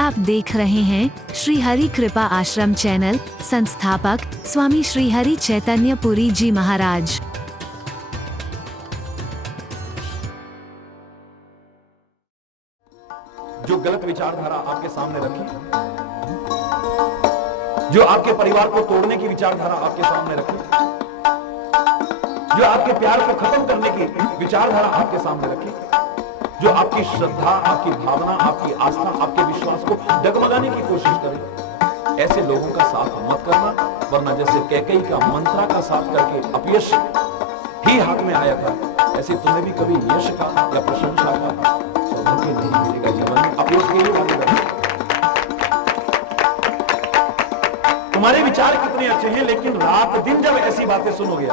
आप देख रहे हैं श्री हरि कृपा आश्रम चैनल। संस्थापक स्वामी श्री हरि चैतन्य पुरी जी महाराज। जो गलत विचारधारा आपके सामने रखी, जो आपके परिवार को तोड़ने की विचारधारा आपके सामने रखी, जो आपके प्यार को खत्म करने की विचारधारा आपके सामने रखी, जो आपकी श्रद्धा, आपकी भावना, आपकी आस्था, आपके विश्वास को डगमगाने की कोशिश करे, ऐसे लोगों का साथ मत करना। वरना जैसे कैकेयी का मंत्रा का साथ करके अपयश ही हाथ में आया था, ऐसे तुम्हें भी कभी यश का या प्रशंसा का सौभाग्य नहीं मिलेगा जीवन में। अपयश के लिए वाले तुम्हारे विचार कितने अच्छे हैं, लेकिन रात दिन जब ऐसी बातें सुनोगे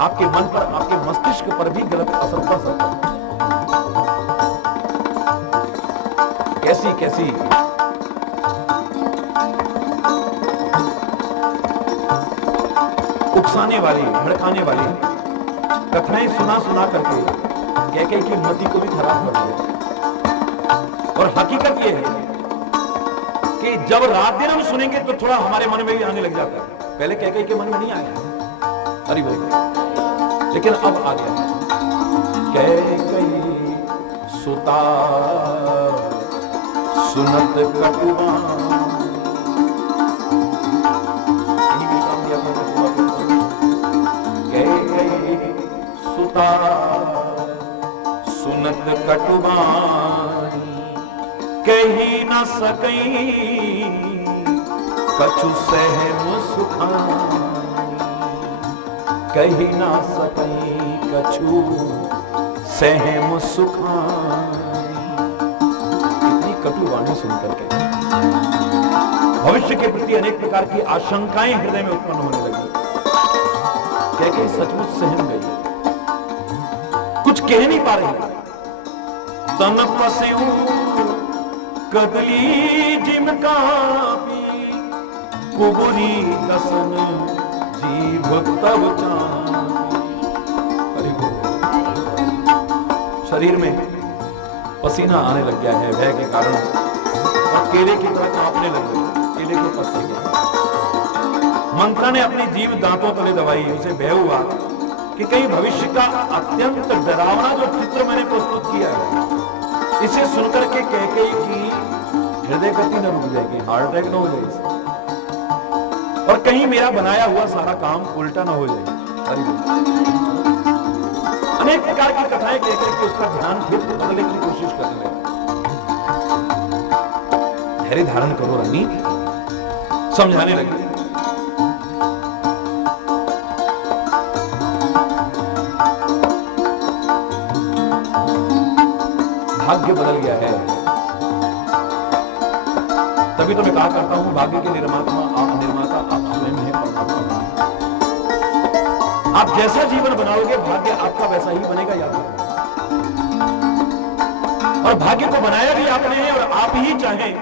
आपके मन पर, आपके मस्तिष्क पर भी गलत असर पड़ सकता है। कैसी कैसी उकसाने वाली, भड़काने वाली कथाएं सुना सुना करके कैकेयी की मति को भी खराब कर दिया। और हकीकत यह है कि जब रात दिन हम सुनेंगे तो थोड़ा हमारे मन में भी आने लग जाता है। पहले कैकेयी के मन में नहीं आया, अरे बोल, लेकिन अब आ गया। कैकेयी सुता सुनत कटुआ, सुता सुनत कटुबानी, कही न सकई कछु सहम सुखानी, कही न सकई कछु सहम सुखानी। इतनी कटुवाणी सुनकर के भविष्य के प्रति अनेक प्रकार की आशंकाएं हृदय में उत्पन्न होने लगी। कैकेयी सचमुच सहम गई, कुछ कह नहीं पा रही। तन पस्यू कदली जिम कापी, कुबुरी दसन जीव तब चापी। शरीर में पसीना आने लग गया है भय के कारण, और केले की तरह कांपने लग गए, केले के पत्ते के। मंत्रा ने अपनी जीव दांतों तले दबाई। उसे भय हुआ कि कहीं भविष्य का अत्यंत डरावना जो चित्र मैंने प्रस्तुत किया है, इसे सुनकर के कैकेयी की हृदय गति न रुक जाएगी, हार्ट अटैक न हो जाए, और कहीं मेरा बनाया हुआ सारा काम उल्टा न हो जाए। अनेक प्रकार की कथाएं कहकर के उसका ध्यान फिर बदलने की कोशिश करने लगे। धैर्य धारण करो रानी, समझाने लगे। भाग्य बदल गया है, तभी तो मैं कहा करता हूं भाग्य के निर्माता आप स्वयं हैं, परमात्मा। आप जैसा जीवन बनाओगे भाग्य आपका वैसा ही बनेगा, याद रखो। और भाग्य को बनाया भी आपने है, और आप ही चाहें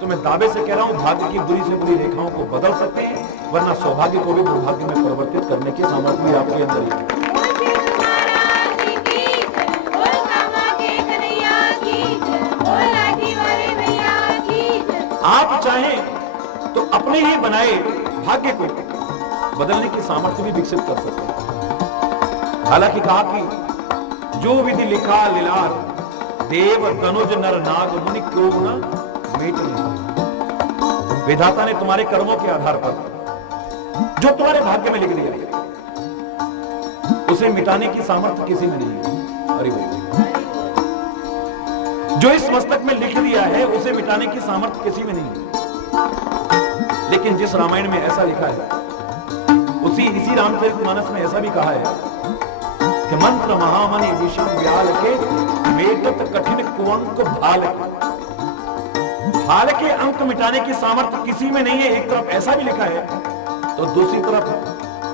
तो मैं दावे से कह रहा हूं भाग्य की बुरी से बुरी रेखाओं को बदल सकते हैं, वरना सौभाग्य को भी दुर्भाग्य में परिवर्तित करने की सामर्थ्य भी आपके अंदर ही है। आप चाहें तो अपने ही बनाए भाग्य को बदलने की सामर्थ्य भी विकसित कर सकते हैं। हालांकि कहा कि जो विधि लिखा लीलार, देव तनुज नर नाग मुनि को न मेट नहीं। विधाता ने तुम्हारे कर्मों के आधार पर जो तुम्हारे भाग्य में लिख दिया, उसे मिटाने की सामर्थ्य किसी में नहीं है। अरे भाई, जो इस मस्तक में लिख दिया है उसे मिटाने की सामर्थ्य किसी में नहीं है। लेकिन जिस रामायण में ऐसा लिखा है, इसी रामचरितमानस में ऐसा भी कहा है कि मंत्र महामणि विषम व्याल के, मेटत कठिन कुअंक भाल के। भाल के अंक मिटाने की सामर्थ्य किसी में नहीं है, एक तरफ ऐसा भी लिखा है, तो दूसरी तरफ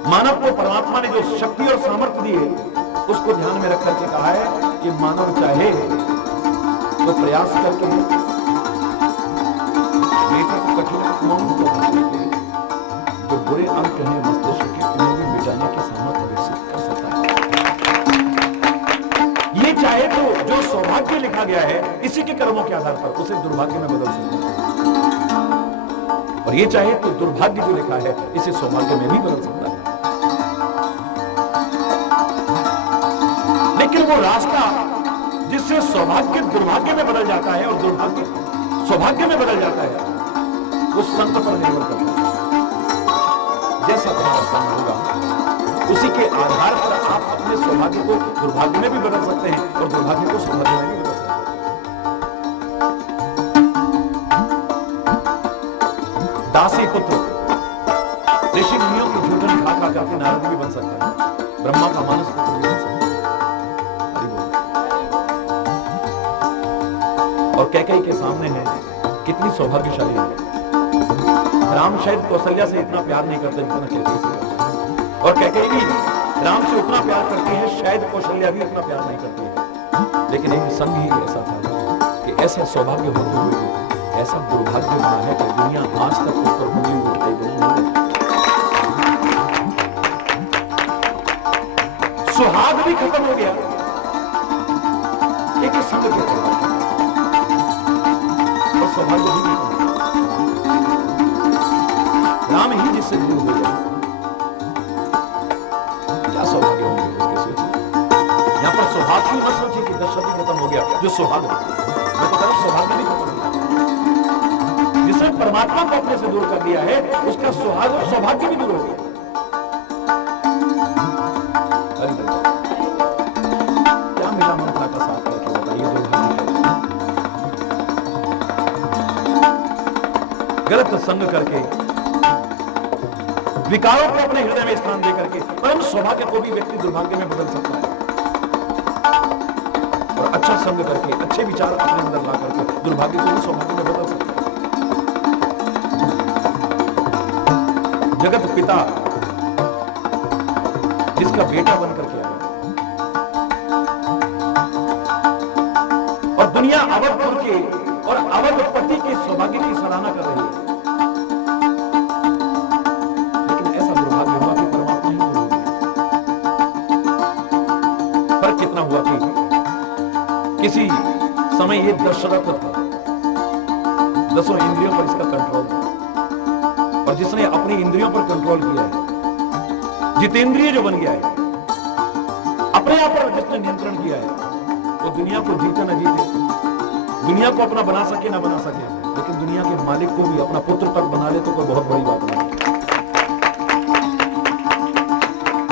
मानव को परमात्मा ने जो शक्ति और सामर्थ्य दी है, उसको ध्यान में रख करके कहा है कि मानव चाहे तो प्रयास करके कठिन जो बुरे अंक हैं मस्तिष्क के, उन्हें भी मिटाने की सामर्थ्य विकसित कर सकता है। ये चाहे तो जो सौभाग्य में लिखा गया है, इसी के कर्मों के आधार पर उसे दुर्भाग्य में बदल सकता है। और ये चाहे तो दुर्भाग्य जो लिखा है इसे सौभाग्य में भी बदल सकता है। लेकिन वो रास्ता जिससे सौभाग्य दुर्भाग्य में बदल जाता है और दुर्भाग्य सौभाग्य में बदल जाता है, वो संत पर निर्भर करता है। जैसा तुम्हारा संत होगा उसी के आधार पर आप अपने सौभाग्य को दुर्भाग्य में भी बदल सकते हैं और दुर्भाग्य को सौभाग्य में भी बदल सकते हैं। दासी पुत्र ऋषि मुनियों के भोजन खा खा करके नारद भी बन सकता है, ब्रह्मा का मानस पुत्र भी बन सकता है। और कैकेयी के सामने है, कितनी सौभाग्यशाली है। राम शायद कौशल्या से इतना प्यार नहीं करते जितना कैकेयी से, और कैकेयी भी राम से उतना प्यार करती है, शायद कौशल्या भी उतना प्यार नहीं करती है। लेकिन एक संग ही ऐसा था कि ऐसा सौभाग्य होते हुए भी ऐसा दुर्भाग्य बना है कि दुनिया आज तक उस पर उंगली उठाई नहीं। सुहाग भी खत्म हो गया, एक संग के और सौभाग्य भी खत्म। राम ही जिससे दूर हो गया, क्या सौभाग्य होंगे उसके, सोचिए। यहां पर सौभाग्य ही मत सोचिए कि दशरथ ही खत्म हो गया, जो सौभाग्य, मैं तो कह सौभाग्य भी खत्म हो गया। जिसने परमात्मा को अपने से दूर कर दिया है, उसका सुहाग और सौभाग्य भी दूर हो गया। क्या मिला मंत्रा का साथ करके, बताइए। गलत संग करके, विकारों को अपने हृदय में स्थान दे करके परम सौभाग्य को भी व्यक्ति दुर्भाग्य में बदल सकता है। और अच्छा संग करके, अच्छे विचार अपने अंदर ला करके दुर्भाग्य को भी सौभाग्य में बदल सकता है। जगत पिता जिसका बेटा बनकर के आया, और दुनिया अवधपुर के और अवधपति के सौभाग्य की सराहना कर रही है, लेकिन ऐसा दुर्भाग्य हुआ कि परमात्मा ही दूर हो गया। फर्क कितना हुआ कि किसी समय ये दशरथ था, 10 इंद्रियों पर इसका कंट्रोल था, और जिसने अपनी इंद्रियों पर कंट्रोल किया है, जितेंद्रिय जो बन गया है, अपने आप पर जिसने नियंत्रण किया है, वो दुनिया को जीते न जीते, दुनिया को अपना बना सके ना बना सके, लेकिन दुनिया के मालिक को भी अपना पुत्र तक बना ले तो कोई बहुत बड़ी बात नहीं।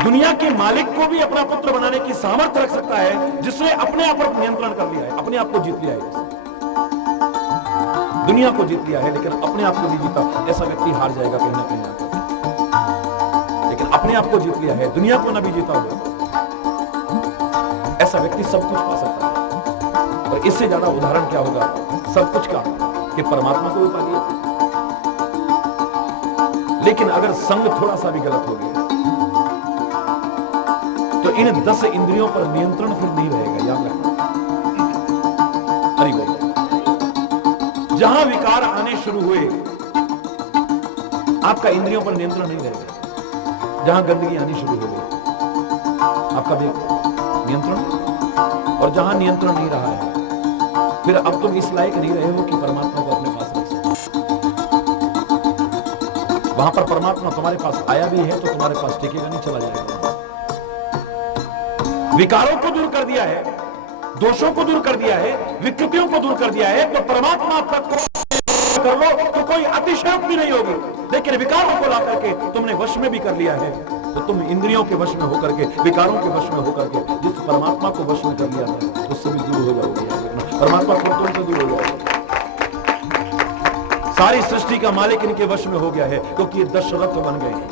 दुनिया के मालिक को भी अपना पुत्र बनाने की सामर्थ्य रख सकता है, जिसने अपने आप पर नियंत्रण कर लिया है, अपने आप को जीत लिया है। दुनिया को जीत लिया है लेकिन अपने आप को नहीं जीता, ऐसा व्यक्ति हार जाएगा कहीं ना कहीं। लेकिन अपने आप को जीत लिया है, दुनिया को ना भी जीता हो, ऐसा व्यक्ति सब कुछ पा सकता है। और इससे ज्यादा उदाहरण क्या होगा सब कुछ का, कि परमात्मा को भी पा लिया। लेकिन अगर संग थोड़ा सा भी गलत हो गया तो इन 10 इंद्रियों पर नियंत्रण फिर नहीं रहेगा, याद रखना। अरे भाई, जहां विकार आने शुरू हुए आपका इंद्रियों पर नियंत्रण नहीं रहेगा। जहां गंदगी आनी शुरू हो गई आपका भी नियंत्रण, और जहां नियंत्रण नहीं रहा है फिर अब तुम इस लायक नहीं रहे हो कि परमात्मा को अपने पास रख सको। वहां पर परमात्मा तुम्हारे पास आया भी है तो तुम्हारे पास टिकेगा नहीं, चला जाएगा। विकारों को दूर कर दिया है, दोषों को दूर कर दिया है, विकृतियों को दूर कर दिया है, तो परमात्मा तक कर लो तो कोई अतिशयोक्ति नहीं होगी। लेकिन विकारों को ला करके तुमने वश में भी कर लिया है, तो तुम इंद्रियों के वश में होकर के, विकारों के वश में होकर के जिस परमात्मा को वश में कर लिया था उससे भी दूर हो जाओगे। परमात्मा खुद तुमसे दूर हो जाएगा। सारी सृष्टि का मालिक इनके वश में हो गया है क्योंकि ये दशरथ बन गए हैं।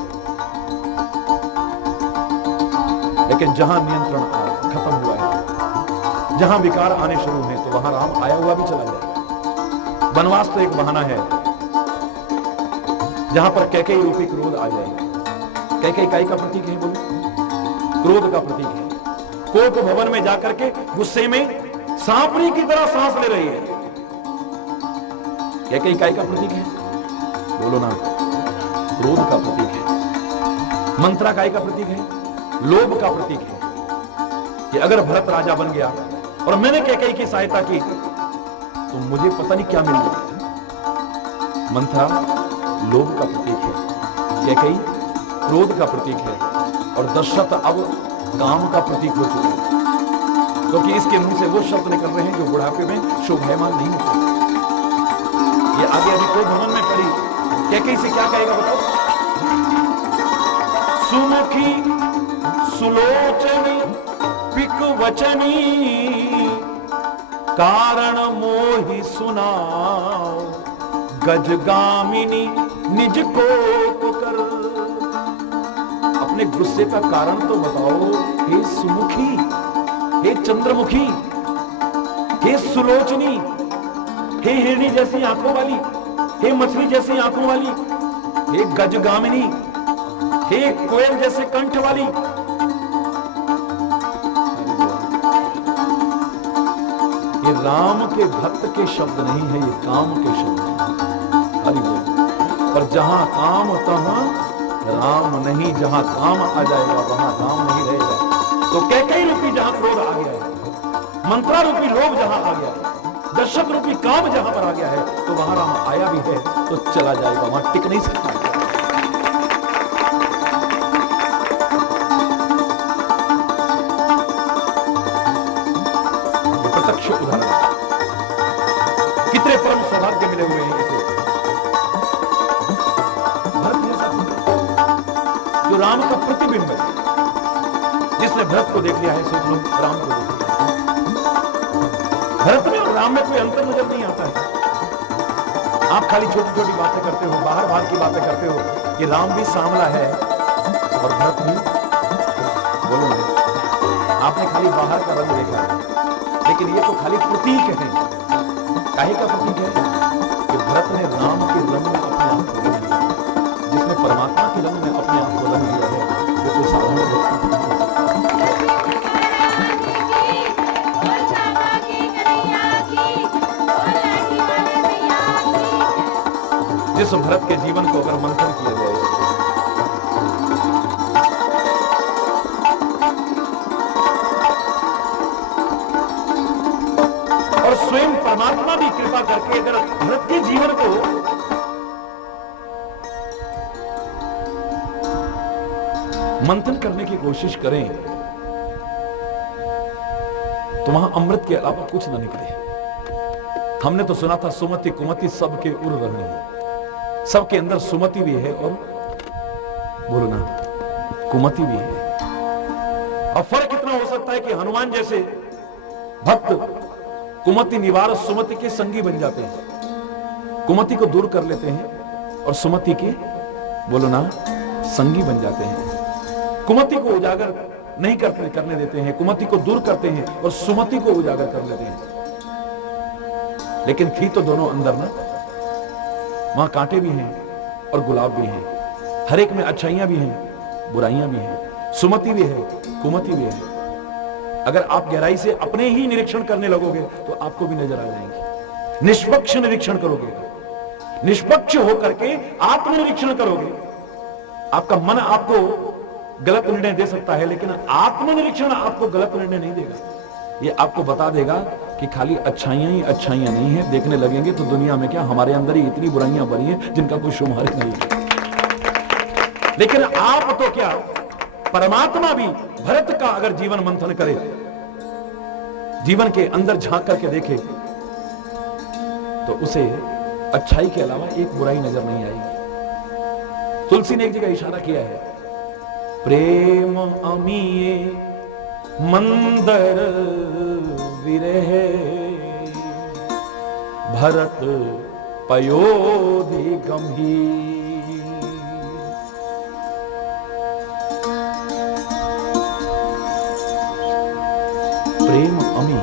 लेकिन जहां नियंत्रण खत्म हुआ है, जहां विकार आने शुरू हुए, तो वहां राम आया हुआ भी चला जाएगा। वनवास तो एक बहाना है जहां पर कैकेयी रूपी क्रोध आ जाए। कैकेयी काई का प्रतीक है, बोलो, क्रोध का प्रतीक है। कोप भवन में जाकर के गुस्से में सांपरी की तरह सांस ले रही है। कैकेयी काई का प्रतीक है, बोलो ना, क्रोध का प्रतीक है। मंत्रा काई का प्रतीक है, लोभ का प्रतीक है। कि अगर भरत राजा बन गया और मैंने कैकेयी की सहायता की तो मुझे पता नहीं क्या मिल गया। मंथरा लोभ का प्रतीक है, कैकेयी क्रोध का प्रतीक है और दशरथ अब काम का प्रतीक हो चुके हैं, क्योंकि इसके मुंह से वो शब्द निकल रहे हैं जो बुढ़ापे में शोभायमान नहीं होते। ये आगे अभी को भवन में पड़ी कैकेयी से क्या कहेगा बताओ? सुमुखी सुलोचनी पिक वचनी कारण मोहि सुनाओ गजगामिनी निज को कर। अपने गुस्से का कारण तो बताओ हे सुमुखी, हे चंद्रमुखी, हे सुलोचनी, हे हिरणी जैसी आंखों वाली, हे मछली जैसी आंखों वाली, हे गजगामिनी, हे कोयल जैसे कंठ वाली। ये राम के भक्त के शब्द नहीं है, ये काम के शब्द हैं। हरि बोल। पर जहां काम तहां राम नहीं, जहां काम आ जाएगा वहां राम नहीं रहेगा। तो कैकेयी रूपी जहां क्रोध आ गया है, मंत्रा रूपी लोभ जहां आ गया है, दशरथ रूपी काम जहां पर आ गया है, तो वहां राम आया भी है तो चला जाएगा, वहां टिक नहीं सकता। प्रत्यक्ष उदाहरण, कितने परम सौभाग्य मिले हुए हैं इसे। भरत जैसा जो राम का प्रतिबिंब है, जिसने भरत को देख लिया है सोच लो राम को देख लिया। भरत में और राम में कोई अंतर नजर नहीं आता है। आप खाली छोटी छोटी बातें करते हो, बाहर बाहर की बातें करते हो कि राम भी सांवला है और भरत भी, बोलो ना, आपने खाली बाहर का रंग देखा है, लेकिन ये तो खाली प्रतीक है। काहे का प्रतीक है कि भरत ने राम के रंग में अपने आप को रंग लिया, जिसने परमात्मा के रंग में अपने आप को रंग लिया है वो कोई साधारण व्यक्ति नहीं हो सकता। जिस भरत के जीवन को अगर मंथन किया जाए, और स्वयं परमात्मा भी कृपा करके अगर भरत के जीवन को मंथन करने की कोशिश करें तो वहां अमृत के अलावा कुछ न निकले। हमने तो सुना था सुमति कुमति सबके उर रहने हैं, सबके अंदर सुमति भी है और बोलो ना कुमति भी है। अब फर्क इतना हो सकता है कि हनुमान जैसे भक्त कुमति निवार सुमति के संगी बन जाते हैं, कुमति को दूर कर लेते हैं और सुमति के बोलो ना संगी बन जाते हैं। कुमति को उजागर नहीं करने देते हैं, कुमति को दूर करते हैं और सुमति को उजागर कर लेते हैं। लेकिन थी तो दोनों अंदर ना, वहां कांटे भी हैं और गुलाब भी हैं, हर एक में अच्छाइयां भी हैं, बुराइयां भी हैं, सुमति भी है, कुमति भी है। अगर आप गहराई से अपने ही निरीक्षण करने लगोगे तो आपको भी नजर आ जाएंगे। निष्पक्ष निरीक्षण करोगे, निष्पक्ष होकर के आत्मनिरीक्षण करोगे, आपका मन आपको गलत निर्णय दे सकता है, लेकिन आत्मनिरीक्षण आपको गलत निर्णय नहीं देगा। ये आपको बता देगा कि खाली अच्छाइयां ही अच्छाइयां नहीं है, देखने लगेंगे तो दुनिया में क्या हमारे अंदर ही इतनी बुराइयां भरी हैं जिनका कोई शुमार नहीं है। लेकिन आप तो क्या, परमात्मा भी भरत का अगर जीवन मंथन करे, जीवन के अंदर झांक करके देखे, तो उसे अच्छाई के अलावा एक बुराई नजर नहीं आएगी। तुलसी ने एक जगह इशारा किया है, प्रेम अमीये मंदर विरह भरत पयोधि गंभीर। प्रेम अमी,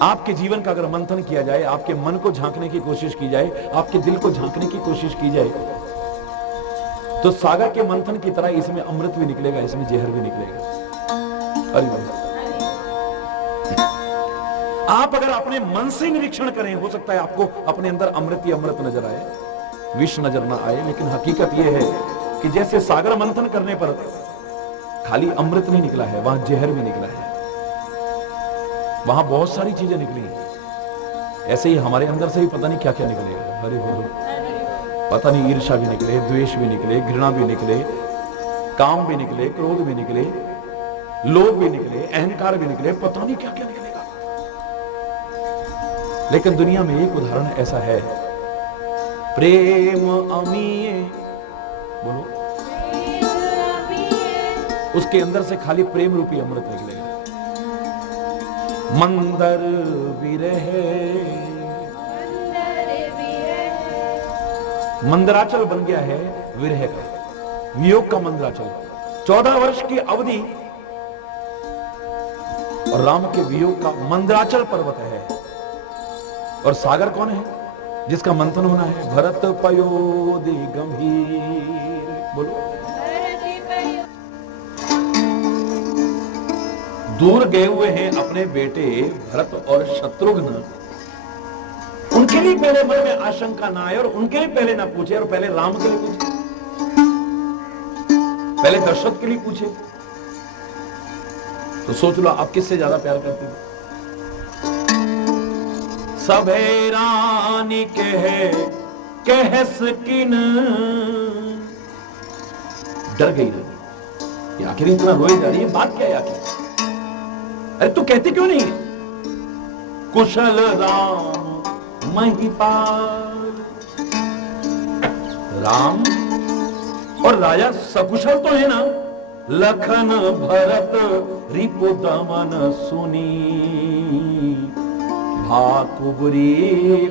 आपके जीवन का अगर मंथन किया जाए, आपके मन को झांकने की कोशिश की जाए, आपके दिल को झांकने की कोशिश की जाए, तो सागर के मंथन की तरह इसमें अमृत भी निकलेगा, इसमें जहर भी निकलेगा। आप अगर अपने मन से निरीक्षण करें, हो सकता है आपको अपने अंदर अमृत ही अमृत नजर आए, विष नजर ना आए। लेकिन हकीकत यह है कि जैसे सागर मंथन करने पर खाली अमृत नहीं निकला है, वहां जहर भी निकला है। वहां बहुत सारी चीजें निकली, ऐसे ही हमारे अंदर से भी पता नहीं क्या क्या निकलेगा। अरे बोलो, पता नहीं ईर्ष्या भी निकले, द्वेष भी निकले, घृणा भी निकले, काम भी निकले, क्रोध भी निकले, लोभ भी निकले, अहंकार भी निकले, पता नहीं क्या क्या निकलेगा। लेकिन दुनिया में एक उदाहरण ऐसा है, प्रेम अमीय, बोलो, उसके अंदर से खाली प्रेम रूपी अमृत निकलेगा। मंदर विरह, मंदराचल बन गया है विरह का, वियोग का मंदराचल। 14 वर्ष की अवधि और राम के वियोग का मंदराचल पर्वत है। और सागर कौन है जिसका मंथन होना है? भरत पयोधि गंभीर, बोलो। दूर गए हुए हैं अपने बेटे भरत और शत्रुघ्न, उनके लिए पहले मन में आशंका ना आए और उनके लिए पहले ना पूछे, और पहले राम के लिए पूछे, पहले दशरथ के लिए पूछे। तो सोच लो आप किससे ज्यादा प्यार करते हो? सभे रानी कहस किन, डर गई रानी, ये आखिर इतना रोए जा रही है, बात क्या है आखिर? अरे तू कहती क्यों नहीं? कुशल राम महिपाल, राम और राजा सकुशल तो है ना? लखन भरत रिपु दमन सुनी, भाकुबरी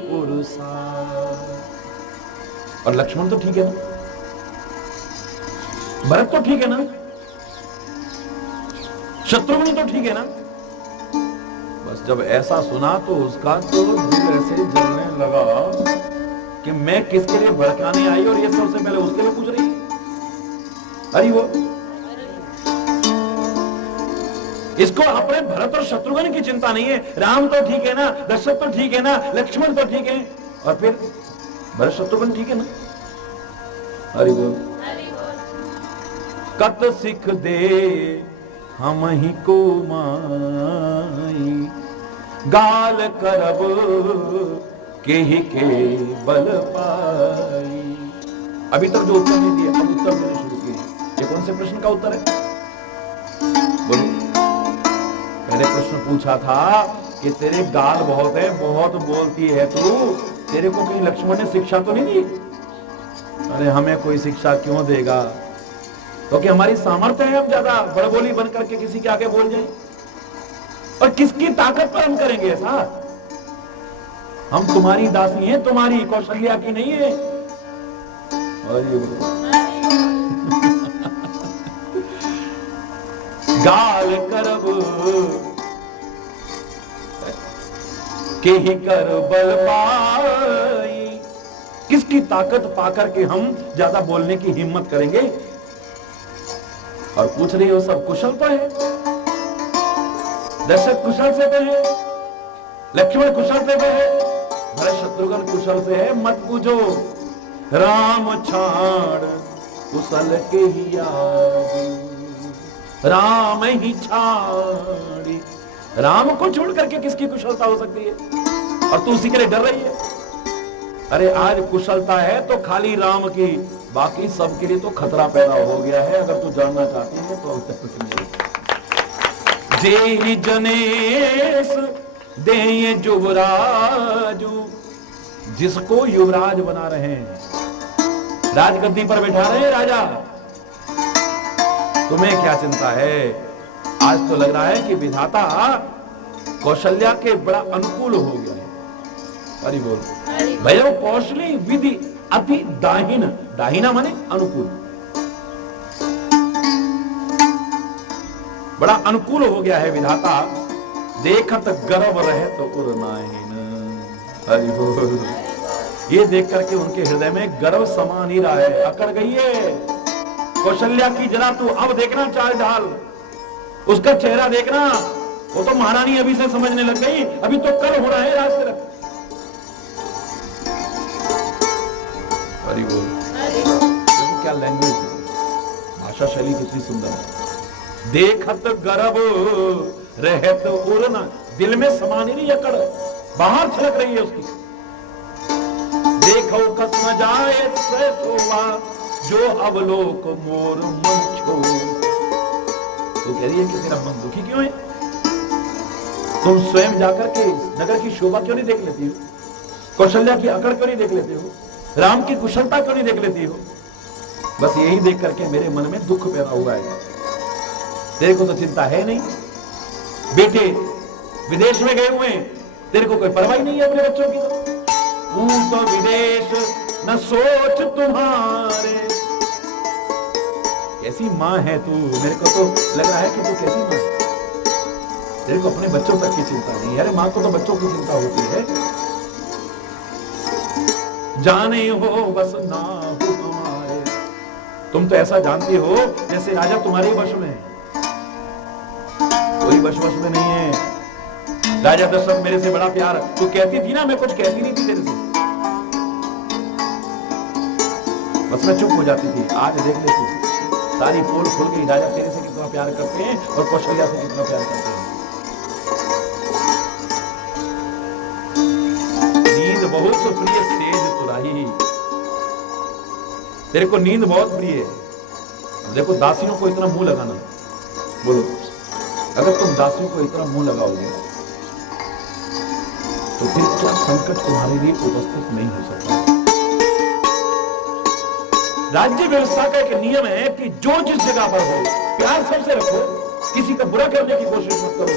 पुरुषा। और लक्ष्मण तो ठीक है ना, भरत तो ठीक है ना, शत्रुघ्न तो ठीक है ना। बस जब ऐसा सुना तो उसका तो दिल ऐसे जलने लगा कि मैं किसके लिए भड़काने आई और ये सबसे पहले उसके लिए पूछ रही है। अरे वो इसको अपने भरत और शत्रुघ्न की चिंता नहीं है। राम तो ठीक है ना, दशरथ तो ठीक है ना, लक्ष्मण तो ठीक है, और फिर भरत शत्रुघ्न ठीक है ना। अरे वो कत सिख दे हम ही को माई, गाल करब के ही के बल पाई। अभी तक जो उत्तर नहीं दिया, अब उत्तर देने शुरू किए। ये कौन से प्रश्न का उत्तर है? बोलो। पहले प्रश्न पूछा था कि तेरे गाल बहुत है, बहुत बोलती है तू, तेरे को कहीं लक्ष्मण ने शिक्षा तो नहीं दी? अरे हमें कोई शिक्षा क्यों देगा, क्योंकि हमारी सामर्थ्य है हम ज्यादा बड़बोली बन करके किसी के आगे बोल जाए। और किसकी ताकत पर हम kरेंगे ऐसा? हम तुम्हारी दासी हैं, तुम्हारी कौशल्या की नहीं है। गाल करब के ही कर बल पाई, किसकी ताकत पाकर के हम ज्यादा बोलने की हिम्मत करेंगे? और पूछ रही हो सब कुशल तो है, दशरथ कुशल से तो है, लक्ष्मण कुशल से तो है, भरत शत्रुघ्न कुशल से है, मत पूछो। राम छाड़ कुशल के ही याद, राम ही छाड़ी, राम को छोड़ करके किसकी कुशलता हो सकती है? और तू उसी के लिए डर रही है। अरे आज कुशलता है तो खाली राम की, बाकी सबके लिए तो खतरा पैदा हो गया है। अगर तू जानना चाहती है तो जे जनेश दे युवराजू, जिसको युवराज बना रहे हैं, राजगद्दी पर बैठा रहे हैं राजा, तुम्हें क्या चिंता है? आज तो लग रहा है कि विधाता कौशल्या के बड़ा अनुकूल हो गया है। अरे बोल भैया, कौशली विधि अति दाहिन, दाहिना माने अनुकूल, बड़ा अनुकूल हो गया है विधाता। देखत गर्व रहे तो उर्नाहीन, हरि बोल। ये देख करके उनके हृदय में गर्व समा नहीं रहा है, अकड़ गई है कौशल्या की। जरा तू अब देखना चाल ढाल, उसका चेहरा देखना, वो तो महारानी अभी से समझने लग गई, अभी तो कल हो रहा है राज तिलक। हरि बोल। देखो क्या लैंग्वेज है, भाषा शैली कितनी सुंदर है। देखत गर्व रहत उर्ना, दिल में समा नहीं रही अकड़, बाहर छलक रही है उसकी। देखो कस न जाए से शोभा, जो अवलोक मोर मन छो। तो कह रही है कि तेरा मन दुखी क्यों है? तुम स्वयं जाकर के नगर की शोभा क्यों नहीं देख लेती हो? कौशल्या की अकड़ क्यों नहीं देख लेते हो? राम की कुशलता क्यों नहीं देख लेती हो? बस यही देख करके मेरे मन में दुख पैदा हुआ है। तेरे को तो चिंता है नहीं, बेटे विदेश में गए हुए हैं, तेरे को कोई परवाह नहीं है अपने बच्चों की। तो विदेश न सोच तुम्हारे। कैसी मां है तू? मेरे को तो लग रहा है कि तू कैसी मां है, तेरे को अपने बच्चों तक की चिंता नहीं। अरे मां को तो बच्चों की चिंता होती है। जाने हो बस ना हो हमारे। तुम तो ऐसा जानती हो जैसे राजा तुम्हारे वश में है, कोई वश में नहीं है। राजा दशरथ मेरे से बड़ा प्यार, तू कहती थी ना, मैं कुछ कहती नहीं थी तेरे से, बस मैं चुप हो जाती थी। आज देख ले तू, सारी पोल खुल गई। राजा तेरे से कितना प्यार करते हैं और कौशल्या से कितना प्यार करते हैं। नींद बहुत प्रिय सेज तुराही। तेरे को नींद बहुत प्रिय है। देखो दासियों को इतना मुंह लगाना, बोलो अगर तुम दासियों को इतना मुंह लगाओगे तो फिर क्या संकट तुम्हारे लिए उपस्थित नहीं हो सकता। राज्य व्यवस्था का एक नियम है कि जो जिस जगह पर हो प्यार सबसे रखो, किसी का बुरा करने की कोशिश मत करो।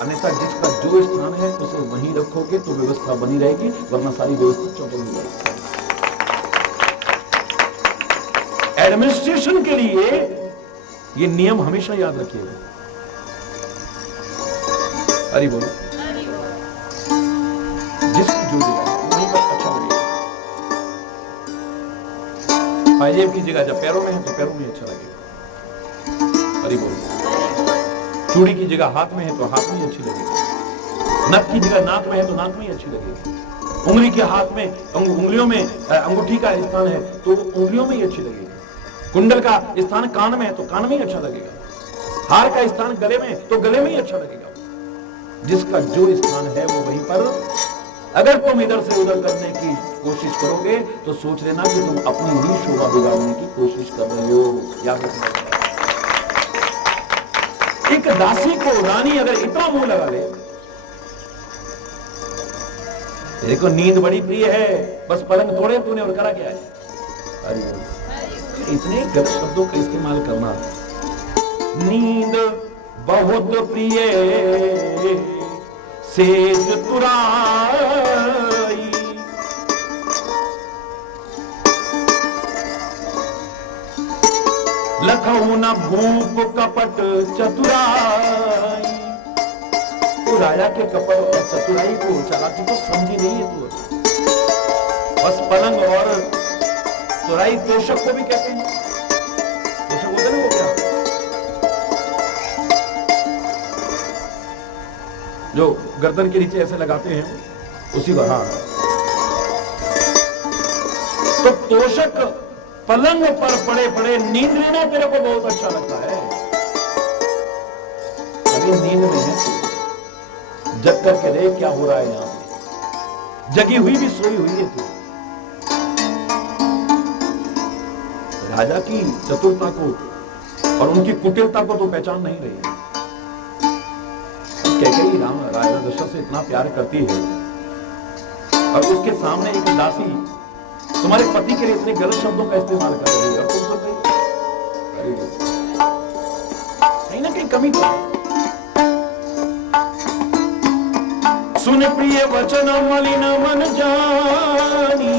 अन्यथा जिसका जो स्थान है उसे वहीं रखोगे तो व्यवस्था बनी रहेगी, वरना सारी व्यवस्था चौपट हो जाएगी। एडमिनिस्ट्रेशन के लिए ये नियम हमेशा याद रखिएगा। हरि बोलो। जिसकी जो जगह वहीं पर अच्छा लगेगा। पायजेब की जगह जब पैरों में है तो पैरों में अच्छा लगेगा। हरि बोलो। चूड़ी की जगह हाथ में है तो हाथ में ही अच्छी लगेगी। नथ की जगह नाक में है तो नाक में ही अच्छी लगेगी। उंगली के हाथ में उंगलियों में अंगूठी का स्थान है तो उंगलियों में ही अच्छी लगेगी। कुंडल का स्थान कान में है तो कान में ही अच्छा लगेगा। हार का स्थान गले में तो गले में ही अच्छा लगेगा। जिसका जो स्थान है वो वहीं पर। अगर तुम इधर से उधर करने की कोशिश करोगे तो सोच लेना कि तुम अपनी ही शोभा बिगाड़ने की कोशिश कर रहे हो। याद रखना। एक दासी को रानी अगर इतना मुंह लगा ले, तेरे को नींद बड़ी प्रिय है, बस पलंग तोड़े तूने और करा क्या है? इतने गलत शब्दों का इस्तेमाल करना। नींद बहुत प्रिय सेज तुराई, लखऊ न भूप कपट चतुराई। तो राजा के कपट और चतुराई को चालाकी को समझी नहीं है तू। बस पलंग और तुराई तोषक को भी कहते हैं। तोषक होता है ना, वो क्या जो गर्दन के नीचे ऐसे लगाते हैं उसी को। हाँ, तो तोषक पलंग पर पड़े पड़े नींद लेना तेरे को बहुत अच्छा लगता है। अभी नींद में है, जग करके देख क्या हो रहा है यहां पे। जगी हुई भी सोई हुई है तू। राजा की चतुरता को और उनकी कुटिलता को तो पहचान नहीं रही है। कैकेयी राजा दशरथ से इतना प्यार करती है और उसके सामने एक दासी तुम्हारे पति के लिए इतने गलत शब्दों का इस्तेमाल कर रही है और तुम सुन रही। कहीं ना कहीं कमी तो है। सुन प्रिय वचन मलिन मन जानी,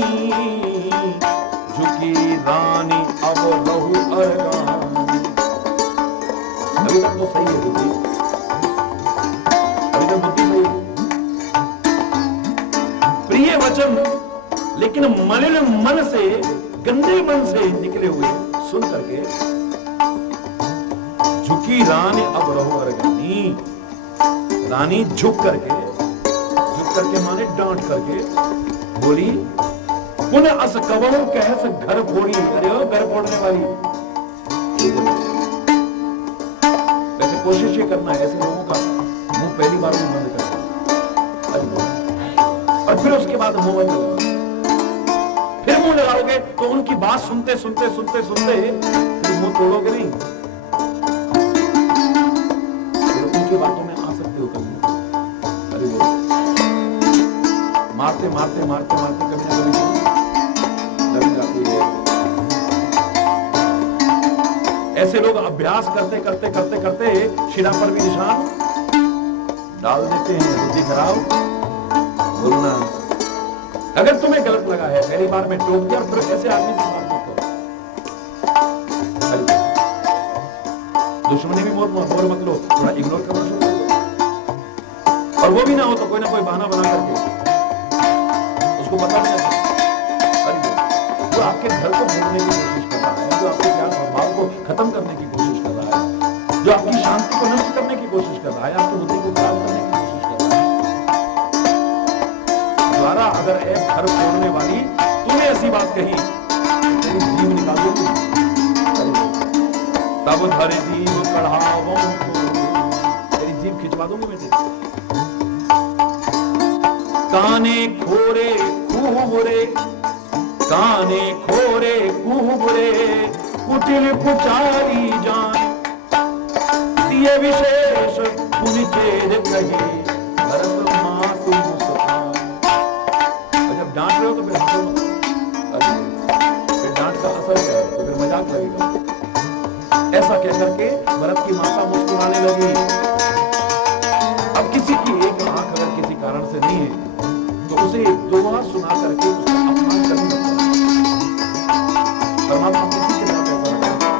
झुकी रानी अब रहु अरगानी। अभी तक तो सही है बुद्धि, अभी तक बुद्धि सही है। प्रिय वचन लेकिन मलिन मन से, गंदे मन से निकले हुए सुन करके। झुकी रानी अब रहु अरगानी। रानी झुक करके माने डांट करके बोली, पुनः अस कवों कहस घर फोड़ी। अरे ओ घर फोड़ने वाली। वैसे कोशिश ये करना है ऐसे लोगों का मुंह पहली बार में बंद कर और फिर उसके बाद मुंह बंद लगाओ। फिर मुंह लगाओगे तो उनकी बात सुनते सुनते सुनते सुनते फिर मुंह तोड़ोगे नहीं, उनकी बातों में आ सकते हो कभी। अरे वो मारते मारते मारते मारते कभी ना कभी लग जाती है। ऐसे लोग अभ्यास करते करते करते करते शिरा पर भी निशान डाल देते हैं। बुद्धि खराब बोलना। अगर तुम्हें गलत लगा है पहली बार में टोक दिया और फिर ऐसे आदमी से बात मत करो। दुश्मनी भी बोल मत लो, थोड़ा इग्नोर करना शुरू कर दो। और वो भी ना हो तो कोई ना कोई बहाना बना करके उसको पता भी ना जो आपके घर को भूलने की कोशिश कर रहा है, जो आपके प्यार भाव को खत्म करने की कोशिश कर रहा है, जो आपकी शांति को नष्ट करने की कोशिश कर रहा है, आपकी बुद्धि को खराब करने की कोशिश कर रहा है। द्वारा अगर एक घर फोड़ने वाली तूने ऐसी बात कही तेरी जीव निकाल दूंगी। तब धर जीव कढ़ावों तेरी जीव खिंचवा दूंगी मैं तेरी। काने खोरे खूबरे, काने खोरे खूबरे, कुटिल कुचाली जान दिए विशेष पुनिचेद कहे भरत मातु मुस्कान। और जब डांट रहे हो तो फिर हंसो मत, फिर डांट का असर क्या है तो फिर मजाक लगेगा। ऐसा कह करके भरत की माता मुस्कुराने लगी। अब किसी की एक आंख अगर किसी कारण से नहीं है तो उसे दोहा सुना करके उसका अपमान करना पड़ता है। परमात्मा किसी के साथ ऐसा ना करे।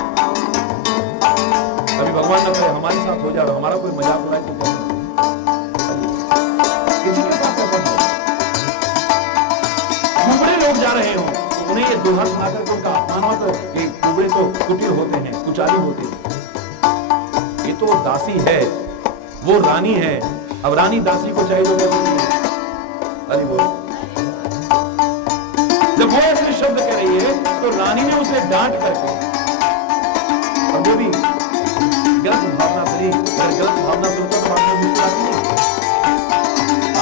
कभी भगवान ना करे हमारे साथ हो जाए, हमारा कोई मजाक उड़ाए तो किसी के साथ ऐसा नहीं। कुबड़े लोग जा रहे हो तो उन्हें ये दोहा सुना करके उनका अपमान मत कि कुबड़े तो कुटिल होते हैं, कुचाली होते हैं। ये तो दासी है, वो रानी है। अब रानी दासी को चाहिए तो कैसे नहीं? अरे बोल। जब वो ऐसे शब्द कह रही है तो रानी ने उसे डांट करके, और वो भी गलत भावना से, अगर गलत भावना से होता तो बात में मुस्कुराती नहीं।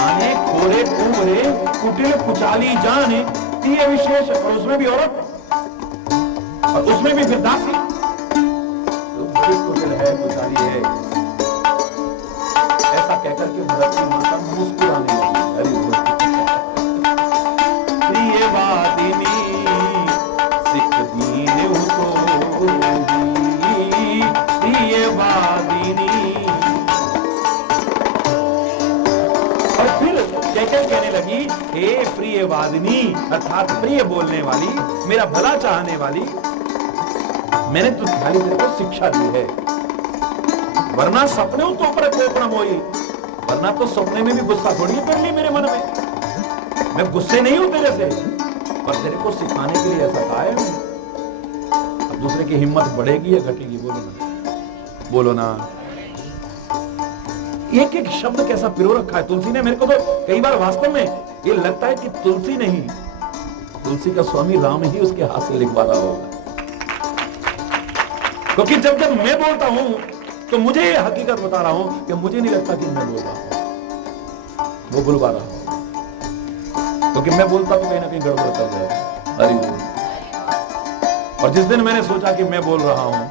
आने खोरे कुबरे कुटिल कुचाली जाने ये विशेष, और उसमें भी औरत और उसमें भी फिर दासी। तो कुटिल है, कुचाली है, ऐसा कहकर के भरत की माता मुस्कुराने लगी। अरे कहने लगी, हे प्रिय वादिनी अर्थात प्रिय बोलने वाली, मेरा भला चाहने वाली, मैंने तो खाली तेरे को शिक्षा दी है, वरना सपने तो पर कोपण मोई, वरना तो सपने में भी गुस्सा थोड़ी कर ली मेरे मन में। मैं गुस्से नहीं हूं तेरे से, पर तेरे को सिखाने के लिए ऐसा कहा है मैंने। अब दूसरे की हिम्मत बढ़ेगी या घटेगी? बोलो ना, बोलो ना। एक एक शब्द कैसा पिरो रखा है तुलसी ने। मेरे को तो कई बार वास्तव में ये लगता है कि तुलसी नहीं, तुलसी का स्वामी राम ही उसके हाथ से लिखवा रहा होगा। क्योंकि जब जब मैं बोलता हूं तो मुझे ये हकीकत बता रहा हूं कि मुझे नहीं लगता कि मैं बोल रहा हूं, वो बुलवा रहा हूं। क्योंकि मैं बोलता तो कहीं ना कहीं गड़बड़ कर जाएगा। और जिस दिन मैंने सोचा कि मैं बोल रहा हूं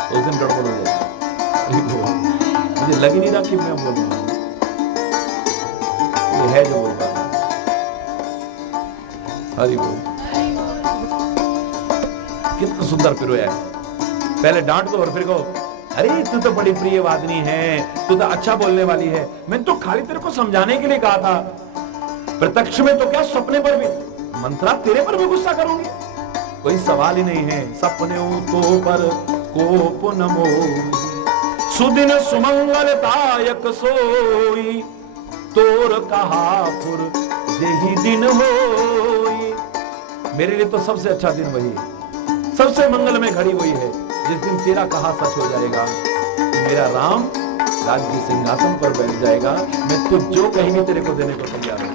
तो उस दिन गड़बड़ हो जाएगा। मुझे लग ही नहीं रहा कि मैं बोल रहा हूं, ये है जो बोल रहा है। हरि बोल। कितना सुंदर पिरोया है। पहले डांट दो और फिर कहो, अरे तू तो बड़ी प्रिय वादिनी है, तू तो अच्छा बोलने वाली है। मैंने तो खाली तेरे को समझाने के लिए कहा था, प्रत्यक्ष में तो क्या सपने पर भी, मंत्रा तेरे पर भी गुस्सा करूंगी, कोई सवाल ही नहीं है। सपने तो पर कोप न मोही, सुदिन सुमंगलदायक सोई, तोर कहा पुर यही दिन होई। मेरे लिए तो सबसे अच्छा दिन वही है, सबसे मंगलमय घड़ी वही है जिस दिन तेरा कहा सच हो जाएगा, मेरा राम राज्य सिंहासन पर बैठ जाएगा। मैं तो जो कहेंगे तेरे को देने को तैयार हूं।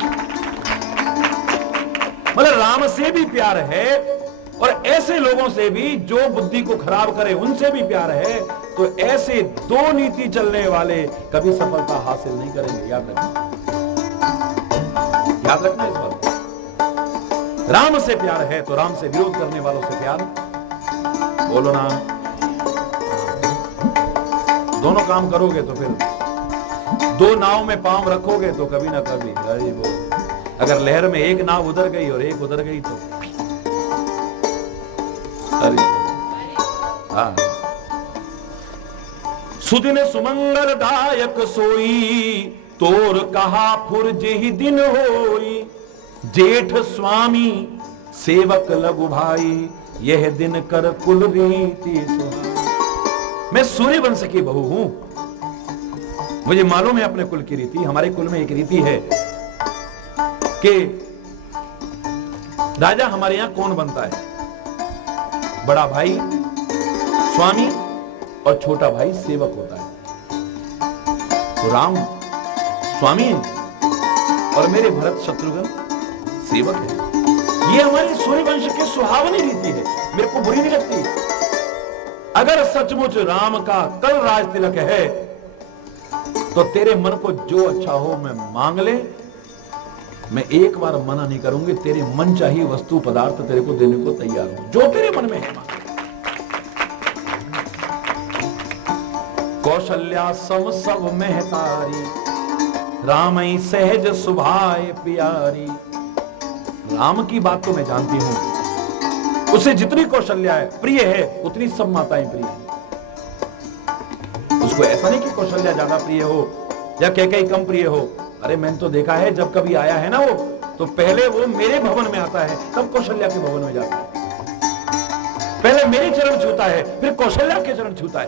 मतलब राम से भी प्यार है और ऐसे लोगों से भी जो बुद्धि को खराब करे उनसे भी प्यार है। तो ऐसे दो नीति चलने वाले कभी सफलता हासिल नहीं करेंगे। याद रखना, याद रखना इस बात। राम से प्यार है तो राम से विरोध करने वालों से प्यार, बोलो ना। दोनों काम करोगे तो फिर दो नाव में पांव रखोगे तो कभी ना कभी, अरे वो अगर लहर में एक नाव उधर गई और एक उधर गई तो अरे हाँ। सुदिन सुमंगलदायक सोई, तोर कहा फुर जेहि दिन होई। जेठ स्वामी सेवक लघु भाई, यह दिन कर कुल रीति सुहाई। मैं सूर्य वंश की बहू हूं, मुझे मालूम है अपने कुल की रीति। हमारे कुल में एक रीति है कि राजा हमारे यहां कौन बनता है? बड़ा भाई स्वामी और छोटा भाई सेवक होता है। तो राम स्वामी और मेरे भरत शत्रुघ्न सेवक है। ये हमारे सूर्यवंश की सुहावनी रीति है, मेरे को बुरी नहीं लगती। अगर सचमुच राम का कल राज तिलक है तो तेरे मन को जो अच्छा हो मैं मांग ले, मैं एक बार मना नहीं करूंगी। तेरे मन चाहिए वस्तु पदार्थ तेरे को देने को तैयार हूं, जो तेरे मन में है मांग। कौशल्या सम सब महतारी, रामई सहज सुभाए प्यारी। राम की बात तो मैं जानती हूं, उसे जितनी कौशल्या है प्रिय है उतनी सब माताएं प्रिय है। उसको ऐसा नहीं कि कौशल्या ज्यादा प्रिय हो या कैकेयी कम प्रिय हो। अरे मैंने तो देखा है जब कभी आया है ना वो, तो पहले वो मेरे भवन में आता है तब कौशल्या के भवन में जाता है। पहले मेरे चरण छूता है फिर कौशल्या के चरण छूता है।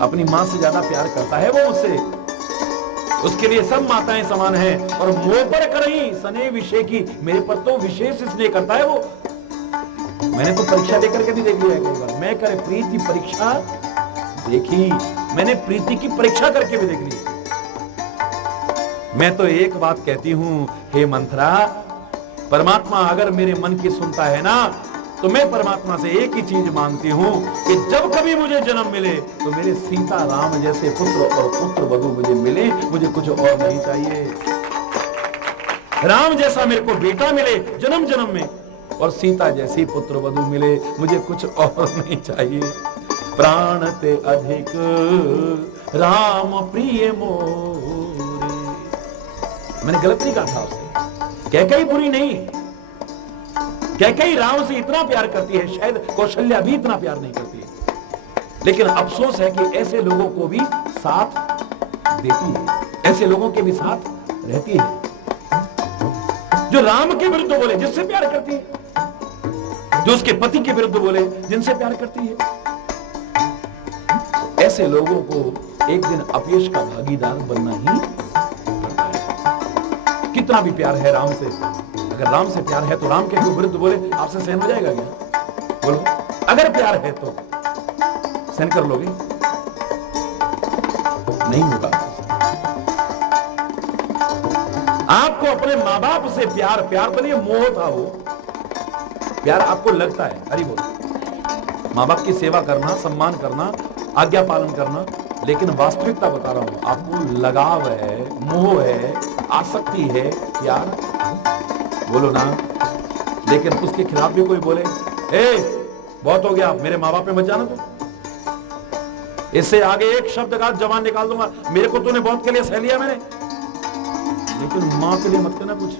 अपनी मां से ज्यादा प्यार करता है वो मुझसे। उसके लिए सब माताएं समान हैं और मोह पर करही सने विषय की, मेरे पर तो विशेष स्नेह करता है वो। मैंने तो परीक्षा देकर के भी देख लिया है कई बार। मैं करे प्रीति परीक्षा देखी, मैंने प्रीति की परीक्षा करके भी देख ली। मैं तो एक बात कहती हूं, हे मंथरा, परमात्मा अगर मेरे मन की सुनता है ना तो मैं परमात्मा से एक ही चीज मांगती हूं कि जब कभी मुझे जन्म मिले तो मेरे सीता राम जैसे पुत्र और पुत्र वधु मुझे मिले, मुझे कुछ और नहीं चाहिए। राम जैसा मेरे को बेटा मिले जन्म जन्म में और सीता जैसी पुत्र वधु मिले, मुझे कुछ और नहीं चाहिए। प्राण ते अधिक राम प्रिय मोरे। मैंने गलत नहीं कहा था उससे, कैकेयी बुरी नहीं। कैकेयी राम से इतना प्यार करती है, शायद कौशल्या भी इतना प्यार नहीं करती है। लेकिन अफसोस है कि ऐसे लोगों को भी साथ देती है, ऐसे लोगों के भी साथ रहती है जो राम के विरुद्ध बोले जिससे प्यार करती है, जो उसके पति के विरुद्ध बोले जिनसे प्यार करती है। ऐसे लोगों को एक दिन अपयश का भागीदार बनना ही पड़ता है। कितना भी प्यार है राम से, अगर राम से प्यार है तो राम के विरुद्ध बोले आपसे सहन हो जाएगा क्या? बोलो, अगर प्यार है तो सहन कर लोगे? नहीं होगा। आपको अपने मां बाप से प्यार तो नहीं, मोह था वो प्यार। आपको लगता है, अरे बोलो, मां बाप की सेवा करना, सम्मान करना, आज्ञा पालन करना, लेकिन वास्तविकता बता रहा हूं, आपको लगाव है, मोह है, आसक्ति है, प्यार, बोलो ना। लेकिन उसके खिलाफ भी कोई बोले, बहुत हो गया, मेरे माँ बाप पे मत जाना तो, इससे आगे एक शब्द का जबान निकाल दूंगा, मेरे को तूने बहुत के लिए सह लिया मैंने, लेकिन माँ के लिए मत करना कुछ।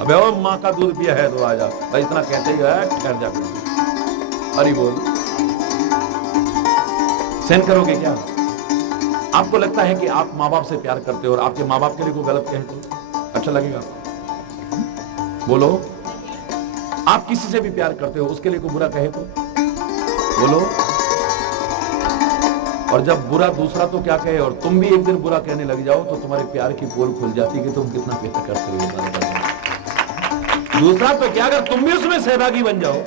अबे ओ माँ का दूध पिया है तो आ जा भाई, इतना कहते ही है, ठहर जा। अरे बोल, सहन करोगे क्या? आपको लगता है कि आप माँ बाप से प्यार करते हो और आपके माँ बाप के लिए कोई गलत कहे तो अच्छा लगेगा? बोलो, आप किसी से भी प्यार करते हो, उसके लिए कोई बुरा कहे तो बोलो। और जब बुरा दूसरा तो क्या कहे और तुम भी एक दिन बुरा कहने लग जाओ तो तुम्हारे प्यार की पोल खुल जाती कि तुम कितना प्यार करते हो। दूसरा तो क्या, अगर तुम भी उसमें सहभागी बन जाओ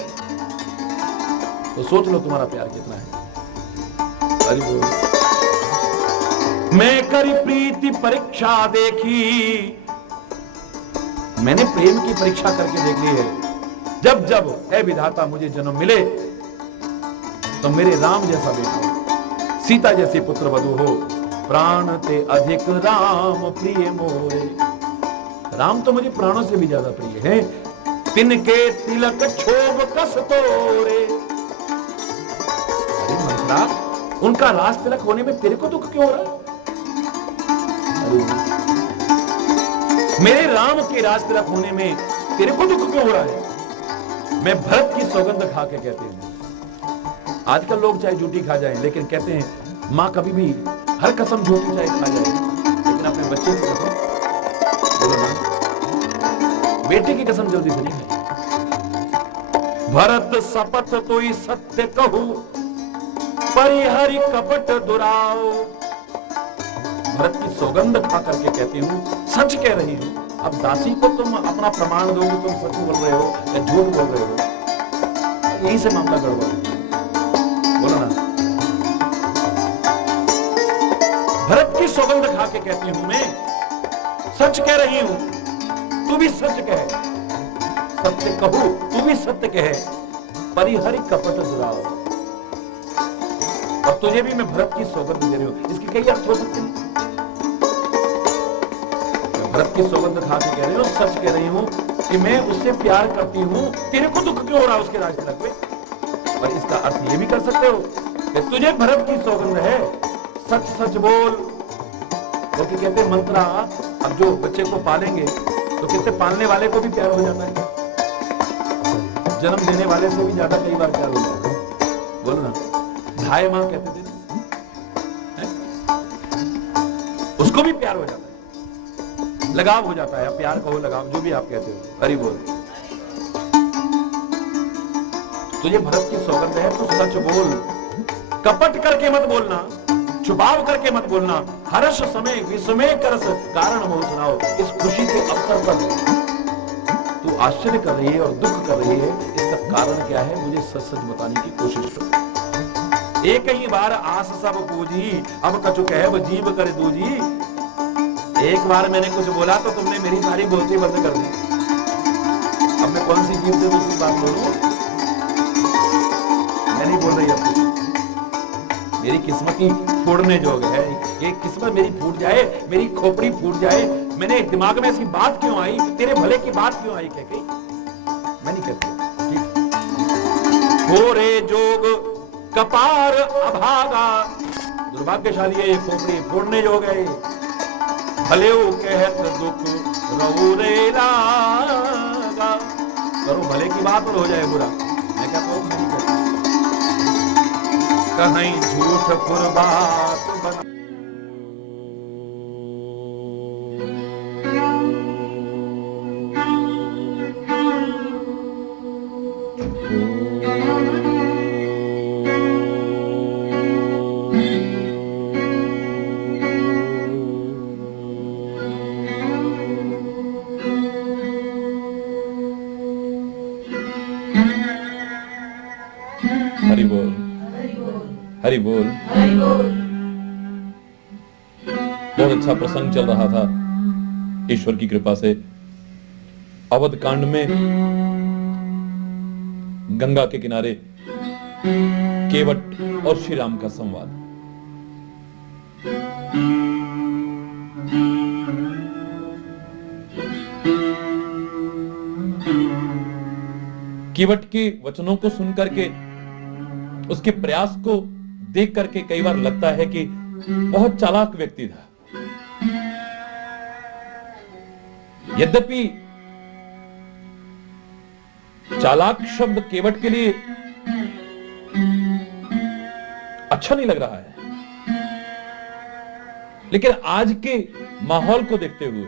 तो सोच लो तुम्हारा प्यार कितना है। अरे बोलो, मैं करी प्रीति परीक्षा देखी, मैंने प्रेम की परीक्षा करके देख ली है। जब जब ऐ विधाता मुझे जन्म मिले तो मेरे राम जैसा बेटा हो, सीता जैसी पुत्र वधू हो, प्राण ते अधिक राम प्रिय मोरे। राम तो मुझे प्राणों से भी ज्यादा प्रिय है। तिनके तिलक क्षोभ कस तोरे। अरे मंत्रा, उनका राज तिलक होने में तेरे को दुख क्यों हो रहा है? मेरे राम के राज तिलक होने में तेरे को दुख क्यों हो रहा है? मैं भरत की सौगंध खा के कहते हैं। आजकल लोग चाहे झूठी खा जाएं, लेकिन कहते हैं मां कभी भी हर कसम झूठी चाहे खा जाए, लेकिन अपने बच्चे की कसम बोलो ना, बेटे की कसम जल्दी से नहीं खाई। भरत शपथ तोई सत्य कहू, परिहरि कपट दुराओ। भरत की सौगंध खा करके कहती हूँ, सच कह रही हूँ। अब दासी को तुम अपना प्रमाण दोगे, तुम सच बोल रहे हो या झूठ बोल रहे हो, यहीं से मामला गड़बड़ है। बोलो ना। भरत की सौगंध खा के कहती हूं मैं, सच कह रही हूं, तू भी सच कह, सत्य कहूं तू भी सत्य कह, परिहरि कपट दुराओ। और तुझे भी मैं भरत की सौगंध दे रही हूं। इसके कई अर्थ हो सकते हैं। भरत की सौगंध खा के कह रही हूं, सच कह रही हूं कि मैं उससे प्यार करती हूं, तेरे को दुख क्यों हो रहा है उसके राज तिलक में? और इसका अर्थ ये भी कर सकते हो कि तुझे भरत की सौगंध है, सच सच बोल। क्योंकि कहते मंत्रा, अब जो बच्चे को पालेंगे तो कहते पालने वाले को भी प्यार हो जाता है, जन्म देने वाले से भी ज्यादा कई बार प्यार हो जाता है। बोलो ना, भाई मां कहते थे, उसको भी प्यार हो जाता है, लगाव हो जाता है। प्यार कहो, लगाव, जो भी आप कहते हो। हरि बोल। तुझे भरत की सौगंध है, तू सच बोल, कपट करके मत बोलना, छुपाव करके मत बोलना। हर्ष समय विस्मय करस कारण मोह सुनाओ। इस खुशी के अवसर पर तू आश्चर्य कर रही है और दुख कर रही है, इसका कारण क्या है? मुझे सच सच बताने की कोशिश कर। एक ही बार आस सब पूजी, अब कछु कहे जीव कर दूजी। एक बार मैंने कुछ बोला तो तुमने मेरी सारी बोलती बंद कर दी। अब मैं कौन सी जीव से दूसरी बात बोलूं? मैं नहीं बोल रही अब। मेरी किस्मत ही फोड़ने जोग है। ये किस्मत मेरी फूट जाए, मेरी खोपड़ी फूट जाए। मैंने दिमाग में ऐसी बात क्यों आई, तेरे भले की बात क्यों आई कह के? मैं नहीं कहती। ठीक, फोड़े जोग कपार अभागा। दुर्भाग्यशाली है ये खोपड़ी, फोड़ने जोग है। भले कहत दुख रहु रे लागा। करो भले की बात और हो जाए बुरा। मैं क्या कहूं? नहीं कहता। कहीं झूठ कुर्बात बना। हरि बोल, हरि बोल। बहुत अच्छा प्रसंग चल रहा था ईश्वर की कृपा से। अवध कांड में गंगा के किनारे केवट और श्री राम का संवाद। केवट के वचनों को सुनकर के, उसके प्रयास को देख करके कई बार लगता है कि बहुत चालाक व्यक्ति था। यद्यपि चालाक शब्द केवट के लिए अच्छा नहीं लग रहा है, लेकिन आज के माहौल को देखते हुए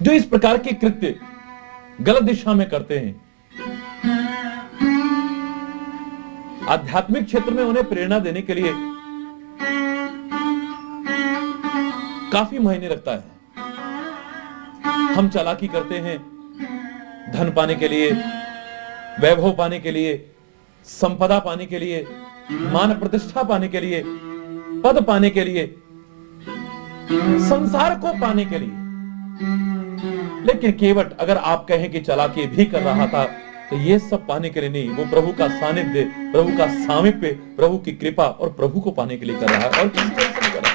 जो इस प्रकार के कृत्य गलत दिशा में करते हैं, आध्यात्मिक क्षेत्र में उन्हें प्रेरणा देने के लिए काफी मायने रखता है। हम चालाकी करते हैं धन पाने के लिए, वैभव पाने के लिए, संपदा पाने के लिए, मान प्रतिष्ठा पाने के लिए, पद पाने के लिए, संसार को पाने के लिए। लेकिन केवट अगर आप कहें कि चालाकी भी कर रहा था तो ये सब पाने के लिए नहीं, वो प्रभु का सानिध्य, प्रभु का सामीप्य, प्रभु की कृपा और प्रभु को पाने के लिए कर रहा है, और किसी वजह से नहीं कर रहा।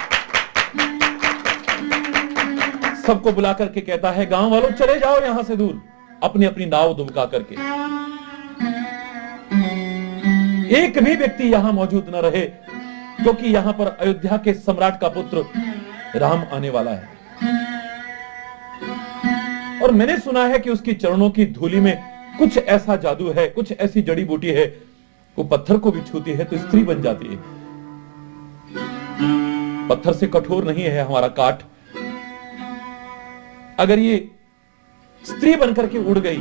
सबको बुला करके कहता है, गांव वालों चले जाओ यहां से दूर, अपनी अपनी नाव दुबका करके। एक भी व्यक्ति यहां मौजूद न रहे, क्योंकि यहां पर अयोध्या के सम्राट का पुत्र राम आने वाला है। और मैंने सुना है कि उसकी चरणों की धूलि में कुछ ऐसा जादू है, कुछ ऐसी जड़ी बूटी है, वो पत्थर को भी छूती है तो स्त्री बन जाती है। पत्थर से कठोर नहीं है हमारा काठ। अगर ये स्त्री बनकर के उड़ गई,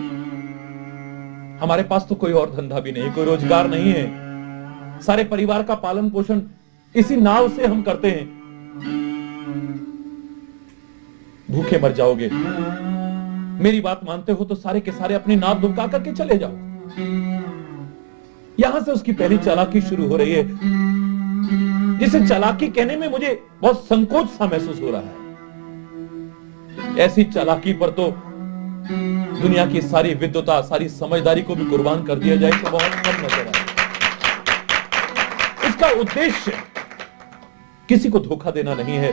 हमारे पास तो कोई और धंधा भी नहीं, कोई रोजगार नहीं है, सारे परिवार का पालन पोषण इसी नाव से हम करते हैं। भूखे मर जाओगे। मेरी बात मानते हो तो सारे के सारे अपनी नाव दुबका करके चले जाओ। यहां से उसकी पहली चालाकी शुरू हो रही है, जिसे चालाकी कहने में मुझे बहुत संकोच सा महसूस हो रहा है। ऐसी चालाकी पर तो दुनिया की सारी विद्वता, सारी समझदारी को भी कुर्बान कर दिया जाए तो बहुत कम नजर आए। इसका उद्देश्य किसी को धोखा देना नहीं है,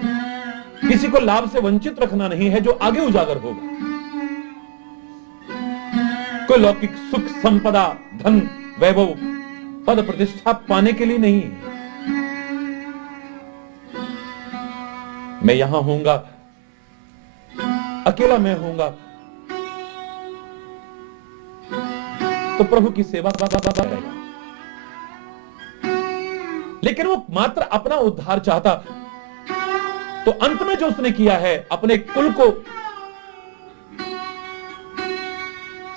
किसी को लाभ से वंचित रखना नहीं है, जो आगे उजागर होगा। कोई लौकिक सुख, संपदा, धन, वैभव, पद प्रतिष्ठा पाने के लिए नहीं है। मैं यहां होऊंगा, अकेला मैं होऊंगा तो प्रभु की सेवा करेगा। लेकिन वो मात्र अपना उद्धार चाहता, तो अंत में जो उसने किया है, अपने कुल को,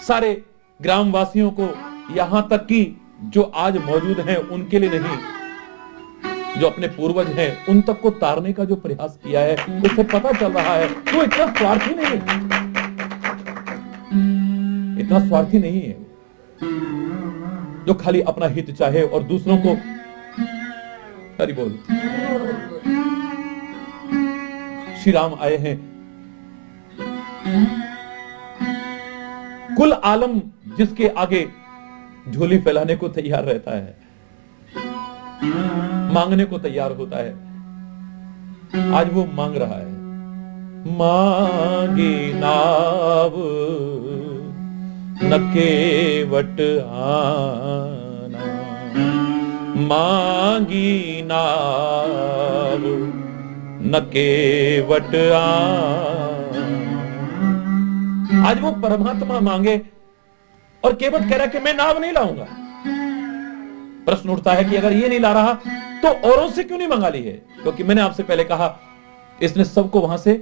सारे ग्रामवासियों को, यहां तक कि जो आज मौजूद हैं उनके लिए नहीं, जो अपने पूर्वज हैं उन तक को तारने का जो प्रयास किया है, उससे पता चल रहा है वो इतना स्वार्थी नहीं है, इतना स्वार्थी नहीं है जो खाली अपना हित चाहे और दूसरों को। हरि बोल। श्री राम आए हैं, कुल आलम जिसके आगे झोली फैलाने को तैयार रहता है, मांगने को तैयार होता है। आज वो मांग रहा है, मांगी नाव न केवट आना, मांगी नाव न केवट आना। आज वो परमात्मा मांगे और केवट कह रहा है कि मैं नाव नहीं लाऊंगा। प्रश्न उठता है कि अगर ये नहीं ला रहा तो औरों से क्यों नहीं मंगा ली है? क्योंकि मैंने आपसे पहले कहा, इसने सबको वहां से,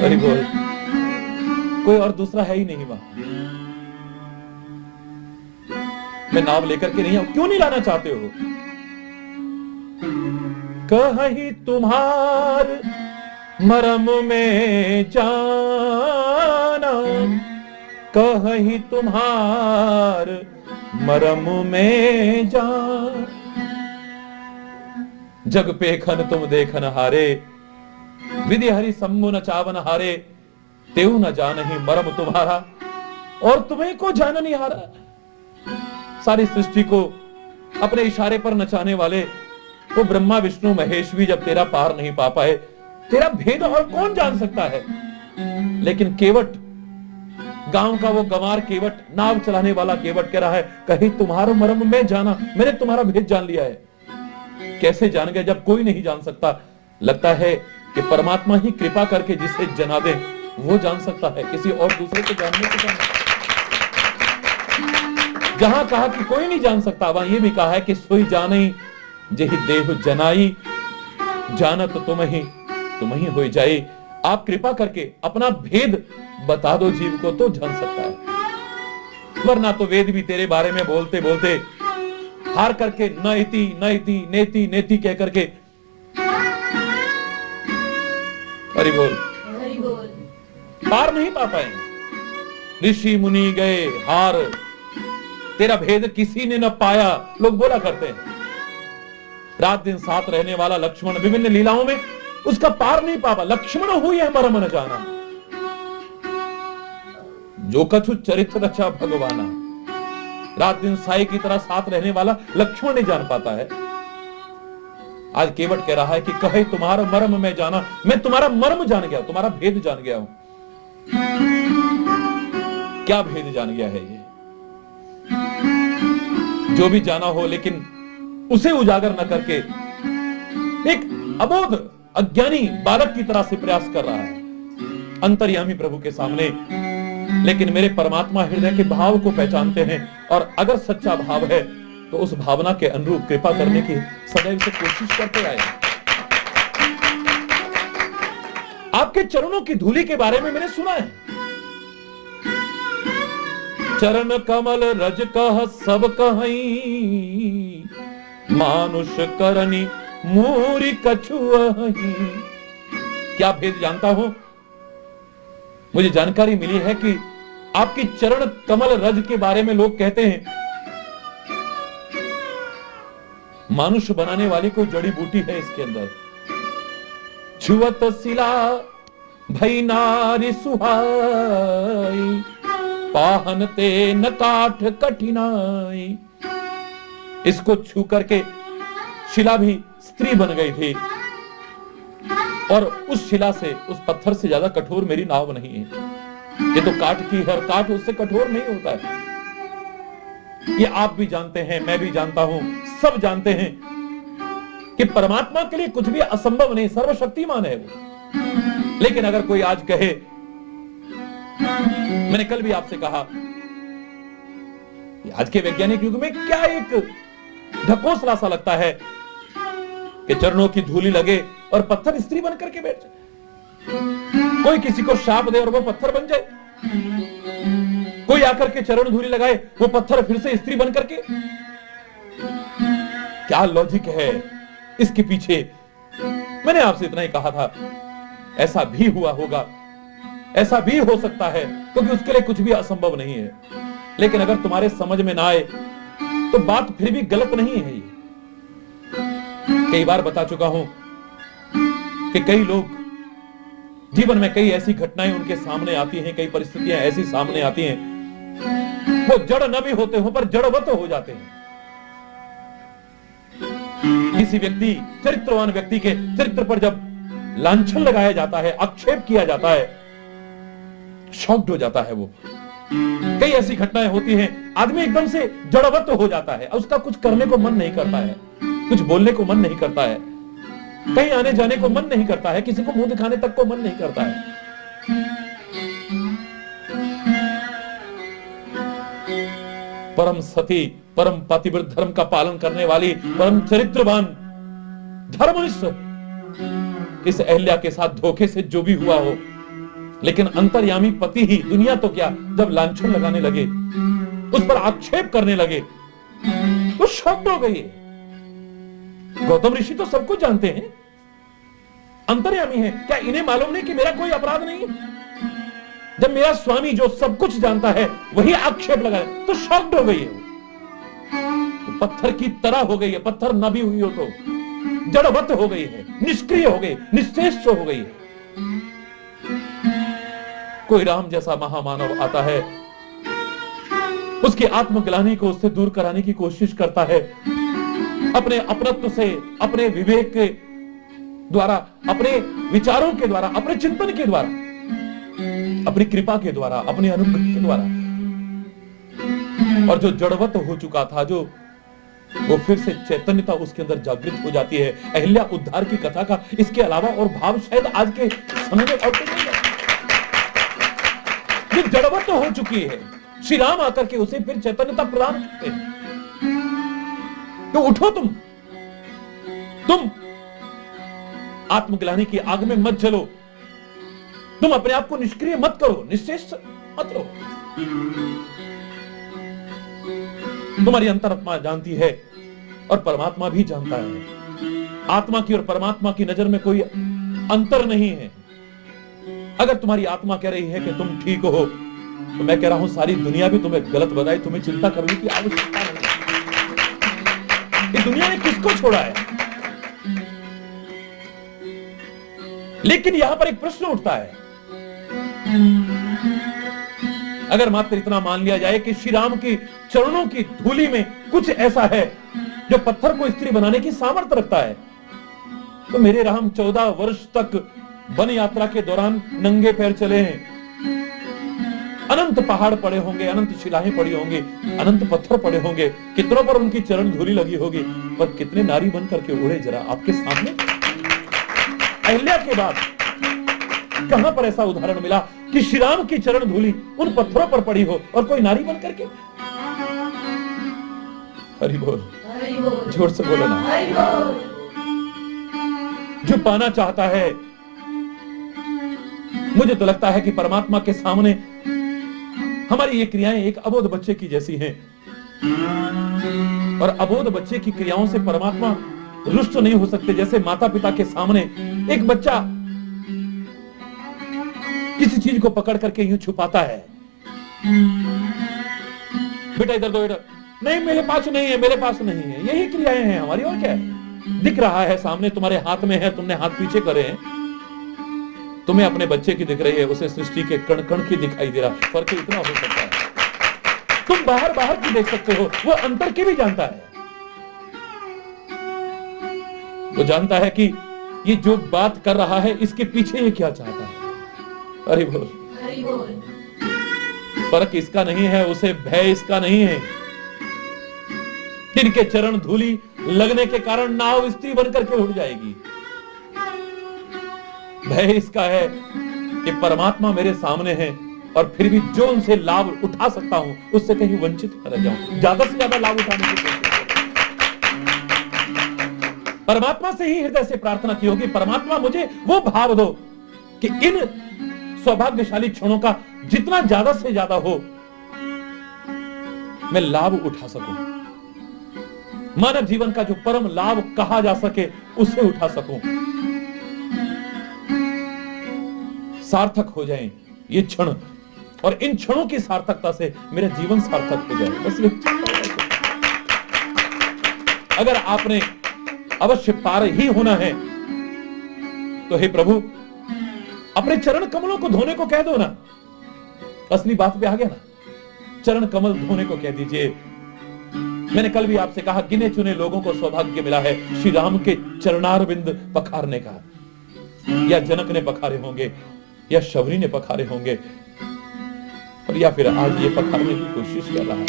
अरे बोल, कोई और दूसरा है ही नहीं वहां। मैं नाव लेकर के नहीं आऊं। क्यों नहीं लाना चाहते हो? कहीं तुम्हार मरम में जाना, कहीं तुम्हार मरम में जान, जग पे खन तुम देखन हारे, विधि हरि सम्मु न चावन हारे, तेऊ न जानहि मरम तुम्हारा और तुम्हें को जाननी हारा। सारी सृष्टि को अपने इशारे पर नचाने वाले वो ब्रह्मा विष्णु महेश भी जब तेरा पार नहीं पा पाए, तेरा भेद और कौन जान सकता है? लेकिन केवट, गांव का वो गंवार केवट, नाव चलाने वाला केवट कह रहा है, कहीं तुम्हारा मर्म में जाना, मैंने तुम्हारा भेद जान लिया है। कैसे जान गए जब कोई नहीं जान सकता? लगता है कि परमात्मा ही कृपा करके जिसे जना दे वो जान सकता है, किसी और दूसरे को जानने को जान। जहां कहा कि कोई नहीं जान सकता, वहां ये भी कहा है कि सोई जानई जेहि देह जनाई, जानत तुम ही हो जाए। आप कृपा करके अपना भेद बता दो जीव को तो जान सकता है, वरना तो वेद भी तेरे बारे में बोलते बोलते हार करके न इति न इति नेति नेति कह करके, हरि बोल, पार नहीं पा पाए। ऋषि मुनि गए हार, तेरा भेद किसी ने न पाया, लोग बोला करते हैं। रात दिन साथ रहने वाला लक्ष्मण विभिन्न लीलाओं में उसका पार नहीं पावा। लक्ष्मण हुई है मरम न जाना, जो कछु चरित्र रचा भगवाना। रात दिन साई की तरह साथ रहने वाला लक्ष्मण नहीं जान पाता है। आज केवट कह रहा है कि कहे तुम्हारा मर्म मैं जाना, मैं तुम्हारा मर्म जान गया, तुम्हारा भेद जान गया हूं। क्या भेद जान गया है ये? जो भी जाना हो, लेकिन उसे उजागर न करके एक अबोध अज्ञानी बालक की तरह से प्रयास कर रहा है अंतर्यामी प्रभु के सामने। लेकिन मेरे परमात्मा हृदय के भाव को पहचानते हैं, और अगर सच्चा भाव है तो उस भावना के अनुरूप कृपा करने की सदैव से कोशिश करते आए। आपके चरणों की धूलि के बारे में मैंने सुना है। चरण कमल रज कह सब कहीं, मानुष करनी मूरी कछुअहि। क्या भेद जानता हूं? मुझे जानकारी मिली है कि आपकी चरण कमल रज के बारे में लोग कहते हैं मानुष बनाने वाली कोई जड़ी बूटी है इसके अंदर। छुअत शिला भई नारी सुहाई, पाहन ते न काठ कठिनाई। इसको छू करके शिला भी स्त्री बन गई थी, और उस शिला से, उस पत्थर से ज्यादा कठोर मेरी नाव नहीं है। ये तो काठ की है, और काठ उससे कठोर नहीं होता है। ये आप भी जानते हैं, मैं भी जानता हूं, सब जानते हैं कि परमात्मा के लिए कुछ भी असंभव नहीं, सर्वशक्तिमान है वो। लेकिन अगर कोई आज कहे, मैंने कल भी आपसे कहा, आज के वैज्ञानिक युग में क्या एक ढकोसला सा लगता है कि चरणों की धूली लगे और पत्थर स्त्री बन करके बैठ जाए। कोई किसी को शाप दे और वो पत्थर बन जाए, कोई आकर के चरण धूली लगाए, वो पत्थर फिर से स्त्री बन करके। क्या लॉजिक है इसके पीछे? मैंने आपसे इतना ही कहा था, ऐसा भी हुआ होगा, ऐसा भी हो सकता है, क्योंकि उसके लिए कुछ भी असंभव नहीं है। लेकिन अगर तुम्हारे समझ में ना आए तो बात फिर भी गलत नहीं है। ये कई बार बता चुका हूं कि कई लोग जीवन में कई ऐसी घटनाएं उनके सामने आती हैं, कई परिस्थितियां ऐसी सामने आती हैं, वो जड़ न भी होते हो पर जड़वत हो जाते हैं। किसी व्यक्ति, चरित्रवान व्यक्ति के चरित्र पर जब लांछन लगाया जाता है, आक्षेप किया जाता है, शॉक्ड हो जाता है वो। कई ऐसी घटनाएं होती हैं, आदमी एकदम से जड़वत हो जाता है, उसका कुछ करने को मन नहीं करता है, कुछ बोलने को मन नहीं करता है, कहीं आने जाने को मन नहीं करता है, किसी को मुंह दिखाने तक को मन नहीं करता है। परम सती, परम पतिव्रत धर्म का पालन करने वाली, परम चरित्रवान धर्मनिष्ठ इस अहल्या के साथ धोखे से जो भी हुआ हो, लेकिन अंतर्यामी पति ही, दुनिया तो क्या, जब लांछन लगाने लगे, उस पर आक्षेप करने लगे, तो शॉक्ड हो गई। गौतम ऋषि तो सब कुछ जानते हैं, अंतर्यामी है, क्या इन्हें मालूम नहीं कि मेरा कोई अपराध नहीं है? जब मेरा स्वामी जो सब कुछ जानता है वही आक्षेप लगाए, तो शॉक्ड हो गई है वो। तो पत्थर की तरह हो गई है, पत्थर न भी हुई हो तो जड़वत हो गई है, निष्क्रिय हो गई, निश्चेष्ट हो गई है। कोई राम जैसा महामानव आता है, उसकी आत्मग्लानि को उससे दूर कराने की कोशिश करता है, अपने अपनत्व से, अपने विवेक के द्वारा, अपने विचारों के द्वारा, अपने चिंतन के द्वारा, अपनी कृपा के द्वारा, अपने अनुग्रह के द्वारा। और जो जड़वत हो चुका था, जो वो फिर से चैतन्यता उसके अंदर जागृत हो जाती है। अहिल्या उद्धार की कथा का इसके अलावा और भाव शायद आज के समय में और नहीं है। जो जड़वत हो चुकी है, श्री राम आकर के उसे फिर चैतन्यता प्रदान करते हैं। तो उठो तुम आत्मग्लानि की आग में मत जलो, तुम अपने आप को निष्क्रिय मत करो, निश्चेष्ट मत रहो। तुम्हारी अंतरात्मा जानती है और परमात्मा भी जानता है। आत्मा की और परमात्मा की नजर में कोई अंतर नहीं है। अगर तुम्हारी आत्मा कह रही है कि तुम ठीक हो, तो मैं कह रहा हूं सारी दुनिया भी तुम्हें गलत बताए, तुम्हें चिंता करने की आवश्यकता नहीं। दुनिया ने किसको छोड़ा है? लेकिन यहां पर एक प्रश्न उठता है, अगर मात्र इतना मान लिया जाए कि श्री राम की चरणों की धूली में कुछ ऐसा है जो पत्थर को स्त्री बनाने की सामर्थ्य रखता है, तो मेरे राम 14 वर्ष तक वन यात्रा के दौरान नंगे पैर चले हैं। अनंत पहाड़ पड़े होंगे, अनंत शिलाएं पड़ी होंगी, अनंत पत्थर पड़े होंगे, कितनों पर उनकी चरण धूली लगी होगी, पर कितने नारी बन करके उड़े जरा आपके सामने। अहिल्या के बाद कहां पर ऐसा उदाहरण मिला कि श्री राम की चरण धूली उन पत्थरों पर पड़ी हो और कोई नारी बन करके। हरि बोल, जोर से बोलो ना। जो पाना चाहता है, मुझे तो लगता है कि परमात्मा के सामने हमारी ये क्रियाएं एक अबोध बच्चे की जैसी हैं, और अबोध बच्चे की क्रियाओं से परमात्मा रुष्ट नहीं हो सकते। जैसे माता पिता के सामने एक बच्चा किसी चीज को पकड़ करके यूं छुपाता है, बेटा इधर दो, इधर नहीं, मेरे पास नहीं है, मेरे पास नहीं है। यही क्रियाएं हैं हमारी, और क्या है। दिख रहा है सामने, तुम्हारे हाथ में है, तुमने हाथ पीछे करे हैं, तुम्हें अपने बच्चे की दिख रही है, उसे सृष्टि के कण कण की दिखाई दे रहा। फर्क इतना हो सकता है, तुम बाहर बाहर की देख सकते हो, वो अंतर की भी जानता है। वो जानता है कि ये जो बात कर रहा है इसके पीछे ये क्या चाहता है। अरे बोल, फर्क इसका नहीं है, उसे भय इसका नहीं है। इनके चरण धूली लगने के कारण नाव स्त्री बनकर के उड़ जाएगी। भय इसका है कि परमात्मा मेरे सामने है और फिर भी जो उनसे लाभ उठा सकता हूं उससे कहीं वंचित न रह जाऊं, ज्यादा से ज्यादा लाभ उठाने की कोशिश करूं। परमात्मा से ही हृदय से प्रार्थना की होगी, परमात्मा मुझे वो भाव दो कि इन सौभाग्यशाली क्षणों का जितना ज्यादा से ज्यादा हो मैं लाभ उठा सकूं, मानव जीवन का जो परम लाभ कहा जा सके उसे उठा सकूं, सार्थक हो जाएं ये क्षण, और इन क्षणों की सार्थकता से मेरा जीवन सार्थक हो जाए। बस ये अगर आपने अवश्य पार ही होना है तो हे प्रभु अपने चरण कमलों को धोने को कह दो ना। असली बात पे आ गया ना, चरण कमल धोने को कह दीजिए। मैंने कल भी आपसे कहा, गिने चुने लोगों को सौभाग्य मिला है श्री राम के चरणारविंद पखारने का। या जनक ने पखारे होंगे, या शबरी ने पखारे होंगे, और या फिर आज ये पखारने की कोशिश कर रहा है।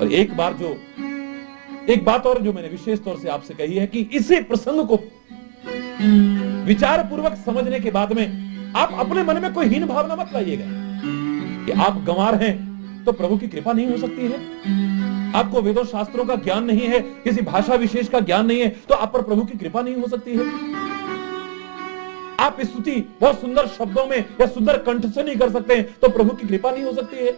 और एक बात और जो मैंने विशेष तौर से आपसे कही है कि इसे प्रसंग को विचार पूर्वक समझने के बाद में आप अपने मन में कोई हीन भावना मत लाइएगा कि आप गंवार हैं तो प्रभु की कृपा नहीं हो सकती है, आपको वेदों शास्त्रों का ज्ञान नहीं है, किसी भाषा विशेष का ज्ञान नहीं है तो आप पर प्रभु की कृपा नहीं हो सकती है, आप स्तुति बहुत सुंदर शब्दों में या सुंदर कंठ से नहीं कर सकते तो प्रभु की कृपा नहीं हो सकती है।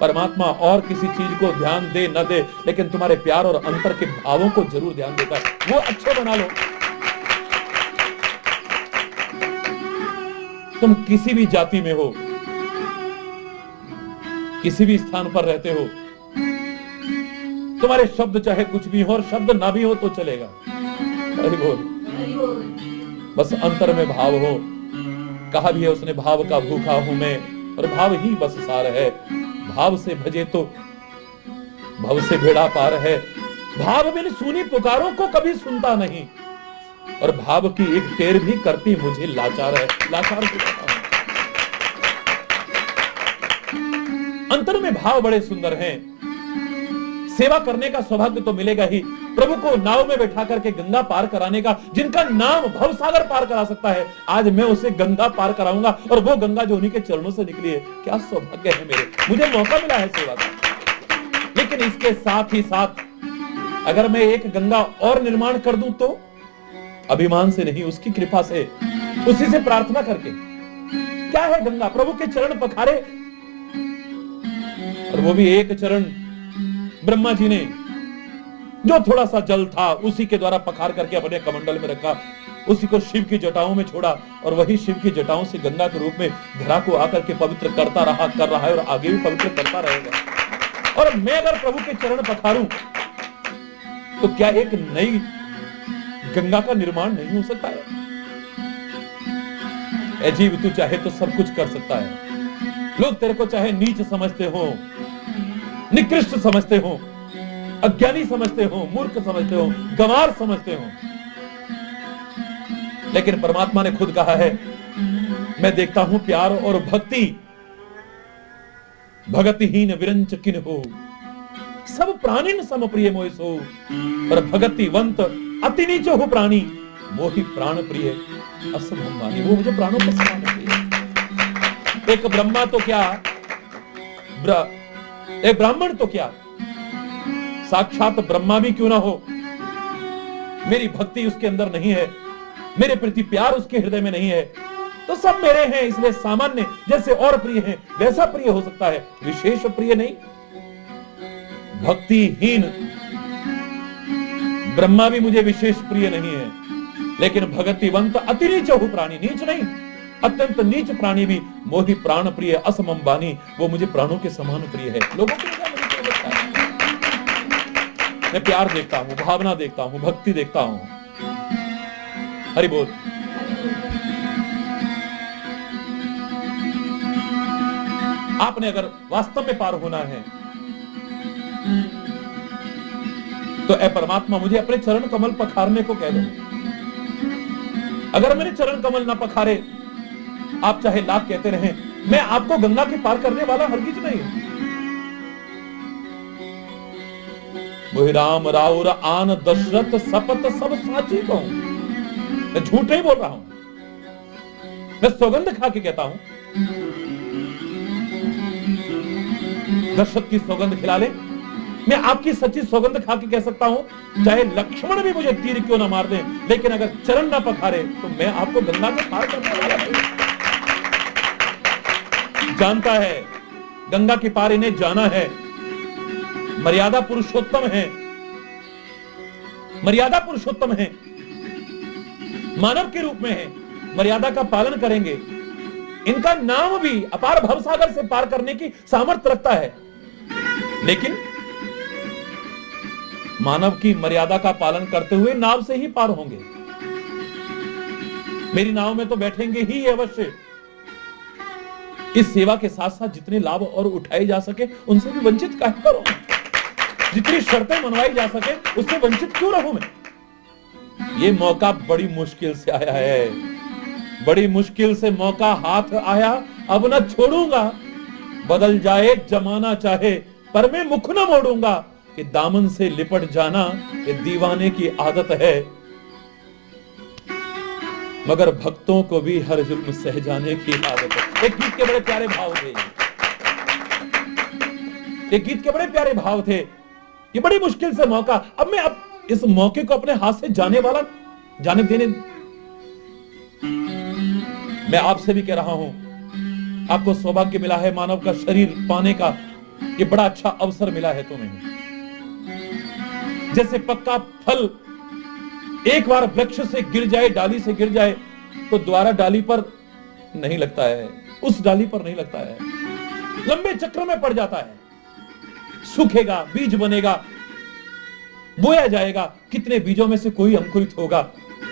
परमात्मा और किसी चीज को ध्यान दे न दे, लेकिन तुम्हारे प्यार और अंतर के भावों को जरूर ध्यान देता है, वो अच्छे बना लो। तुम किसी भी जाति में हो, किसी भी स्थान पर रहते हो, तुम्हारे शब्द चाहे कुछ भी हो और शब्द ना भी हो तो चलेगा। अरे बोल, बस अंतर में भाव हो। कहा भी है उसने, भाव का भूखा हूं मैं, और भाव ही बस सार है। भाव से भजे तो भव से बेड़ा पार है। भाव बिन सुनी पुकारों को कभी सुनता नहीं, और भाव की एक टेर भी करती मुझे लाचार है। लाचार अंतर में भाव बड़े सुंदर हैं। सेवा करने का सौभाग्य तो मिलेगा ही, प्रभु को नाव में बैठा करके गंगा पार कराने का, जिनका नाम भवसागर पार करा सकता है, आज मैं उसे गंगा पार कराऊंगा, और वो गंगा जो उन्हीं के चरणों से निकली है। क्या सौभाग्य है मेरे, मुझे मौका मिला है सेवा का। लेकिन इसके साथ ही साथ अगर मैं एक गंगा और निर्माण कर दूं तो अभिमान से नहीं, उसकी कृपा से, उसी से प्रार्थना करके। क्या है गंगा? प्रभु के चरण पखारे, और वो भी एक चरण ब्रह्मा जी ने जो थोड़ा सा जल था उसी के द्वारा पखार करके अपने कमंडल में रखा, उसी को शिव की जटाओं में छोड़ा, और वही शिव की जटाओं से गंगा के रूप में धरा को आकर के पवित्र करता रहा, कर रहा है, और आगे भी पवित्र करता रहेगा। और मैं अगर प्रभु के चरण पखारूं तो क्या एक नई गंगा का निर्माण नहीं हो सकता है। ऐ जीव, तू चाहे तो सब कुछ कर सकता है। लोग तेरे को चाहे नीच समझते हो, निकृष्ट समझते हो, अज्ञानी समझते हो, मूर्ख समझते हो, गंवार समझते हो, लेकिन परमात्मा ने खुद कहा है, मैं देखता हूं प्यार और भक्ति भगतिहीन विरंच किन हो, सब प्राणिन सम प्रिय मोहि सो, पर भगतिवंत अति नीच हो प्राणी, मोहि प्राण प्रिय असंभानी। वो मुझे प्राणों के समान प्रिय। एक ब्रह्मा तो क्या, एक ब्राह्मण तो क्या, साक्षात ब्रह्मा भी क्यों ना हो, मेरी भक्ति उसके अंदर नहीं है, मेरे प्रति प्यार उसके हृदय में नहीं है, तो सब मेरे हैं, इसलिए सामान्य जैसे और प्रिय हैं वैसा प्रिय हो सकता है, विशेष प्रिय नहीं। भक्तिहीन ब्रह्मा भी मुझे विशेष प्रिय नहीं है, लेकिन भगतिवंत अति नीच हो प्राणी, नीच नहीं अत्यंत नीच प्राणी भी मोहि प्राण प्रिय असमम बानी, वो मुझे प्राणों के समान प्रिय है। लोगों को क्या मुझे प्रिय लगता है? मैं प्यार देखता हूं, भावना देखता हूं, भक्ति देखता हूं। हरि बोल। आपने अगर वास्तव में पार होना है तो ऐ परमात्मा मुझे अपने चरण कमल पखारने को कह दो। अगर मेरे चरण कमल ना पखारे, आप चाहे लाख कहते रहें, मैं आपको गंगा के पार करने वाला हरगिज नहीं। वही राम राउर आन दशरथ सपत सब साची कहूं। मैं झूठ नहीं बोल रहा हूं, मैं सौगंध खा के कहता हूं। दशरथ की सौगंध खिला ले, मैं आपकी सच्ची सौगंध खा के कह सकता हूं, चाहे लक्ष्मण भी मुझे तीर क्यों ना मार दे, लेकिन अगर चरण ना पखारे तो मैं आपको गंगा के पार करने वाला नहीं। जानता है गंगा के पार इन्हें जाना है, मर्यादा पुरुषोत्तम है, मर्यादा पुरुषोत्तम है, मानव के रूप में है, मर्यादा का पालन करेंगे। इनका नाम भी अपार भवसागर से पार करने की सामर्थ्य रखता है, लेकिन मानव की मर्यादा का पालन करते हुए नाव से ही पार होंगे। मेरी नाव में तो बैठेंगे ही अवश्य। इस सेवा के साथ साथ जितने लाभ और उठाए जा सके उनसे भी वंचित काहे करो, जितनी शर्तें मनवाई जा सके उससे वंचित क्यों रहूं मैं। ये मौका बड़ी मुश्किल से आया है, बड़ी मुश्किल से मौका हाथ आया, अब न छोड़ूंगा। बदल जाए जमाना चाहे, पर मैं मुख न मोड़ूंगा, कि दामन से लिपट जाना ये दीवाने की आदत है, मगर भक्तों को भी हर जुल्म सह जाने की आदत है। एक गीत के बड़े प्यारे भाव थे, एक गीत के बड़े प्यारे भाव थे। ये बड़ी मुश्किल से मौका, अब मैं इस मौके को अपने हाथ से जाने देने। मैं आपसे भी कह रहा हूं, आपको सौभाग्य मिला है मानव का शरीर पाने का, ये बड़ा अच्छा अवसर मिला है तुम्हें। जैसे पक्का फल एक बार वृक्ष से गिर जाए, डाली से गिर जाए, तो दोबारा डाली पर नहीं लगता है, उस डाली पर नहीं लगता है, लंबे चक्र में पड़ जाता है, सूखेगा, बीज बनेगा, बोया जाएगा, कितने बीजों में से कोई अंकुरित होगा,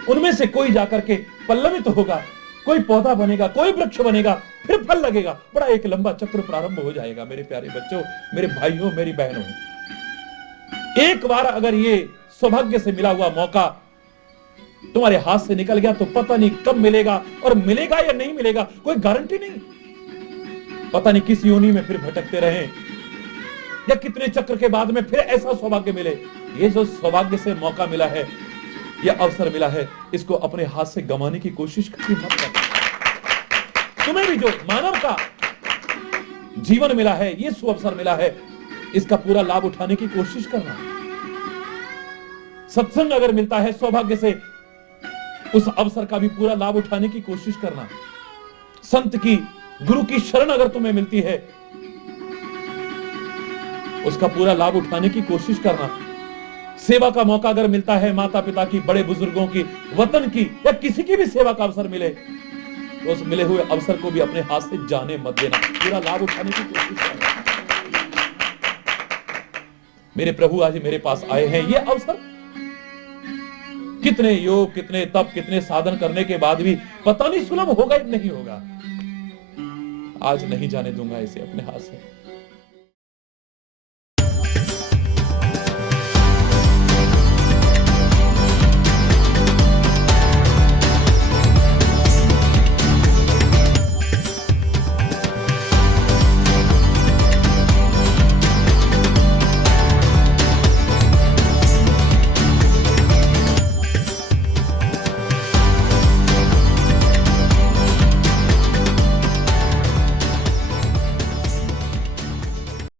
उनमें से कोई जाकर के पल्लवित होगा, कोई पौधा बनेगा, कोई वृक्ष बनेगा, फिर फल लगेगा, बड़ा एक लंबा चक्र प्रारंभ हो जाएगा। मेरे प्यारे बच्चों, मेरे भाइयों, मेरी बहनों, एक बार अगर ये सौभाग्य से मिला हुआ मौका तुम्हारे हाथ से निकल गया तो पता नहीं कब मिलेगा, और मिलेगा या नहीं मिलेगा कोई गारंटी नहीं। पता नहीं किस योनि में फिर भटकते रहें, या कितने चक्र के बाद में फिर ऐसा सौभाग्य मिले। ये जो सौभाग्य से मौका मिला है, यह अवसर मिला है, इसको अपने हाथ से गंवाने की कोशिश कभी मत करना। तुम्हें भी जो मानव का जीवन मिला है, ये सुअवसर मिला है, इसका पूरा लाभ उठाने की कोशिश करना। सत्संग अगर मिलता है सौभाग्य से, उस अवसर का भी पूरा लाभ उठाने की कोशिश करना। संत की, गुरु की शरण अगर तुम्हें मिलती है, उसका पूरा लाभ उठाने की कोशिश करना। सेवा का मौका अगर मिलता है, माता पिता की, बड़े बुजुर्गों की, वतन की, या किसी की भी सेवा का अवसर मिले, तो उस मिले हुए अवसर को भी अपने हाथ से जाने मत देना, पूरा लाभ उठाने की कोशिश करना। मेरे प्रभु आज मेरे पास आए हैं, ये अवसर कितने योग, कितने तप, कितने साधन करने के बाद भी पता नहीं सुलभ होगा या नहीं होगा। आज नहीं जाने दूंगा इसे अपने हाथ से।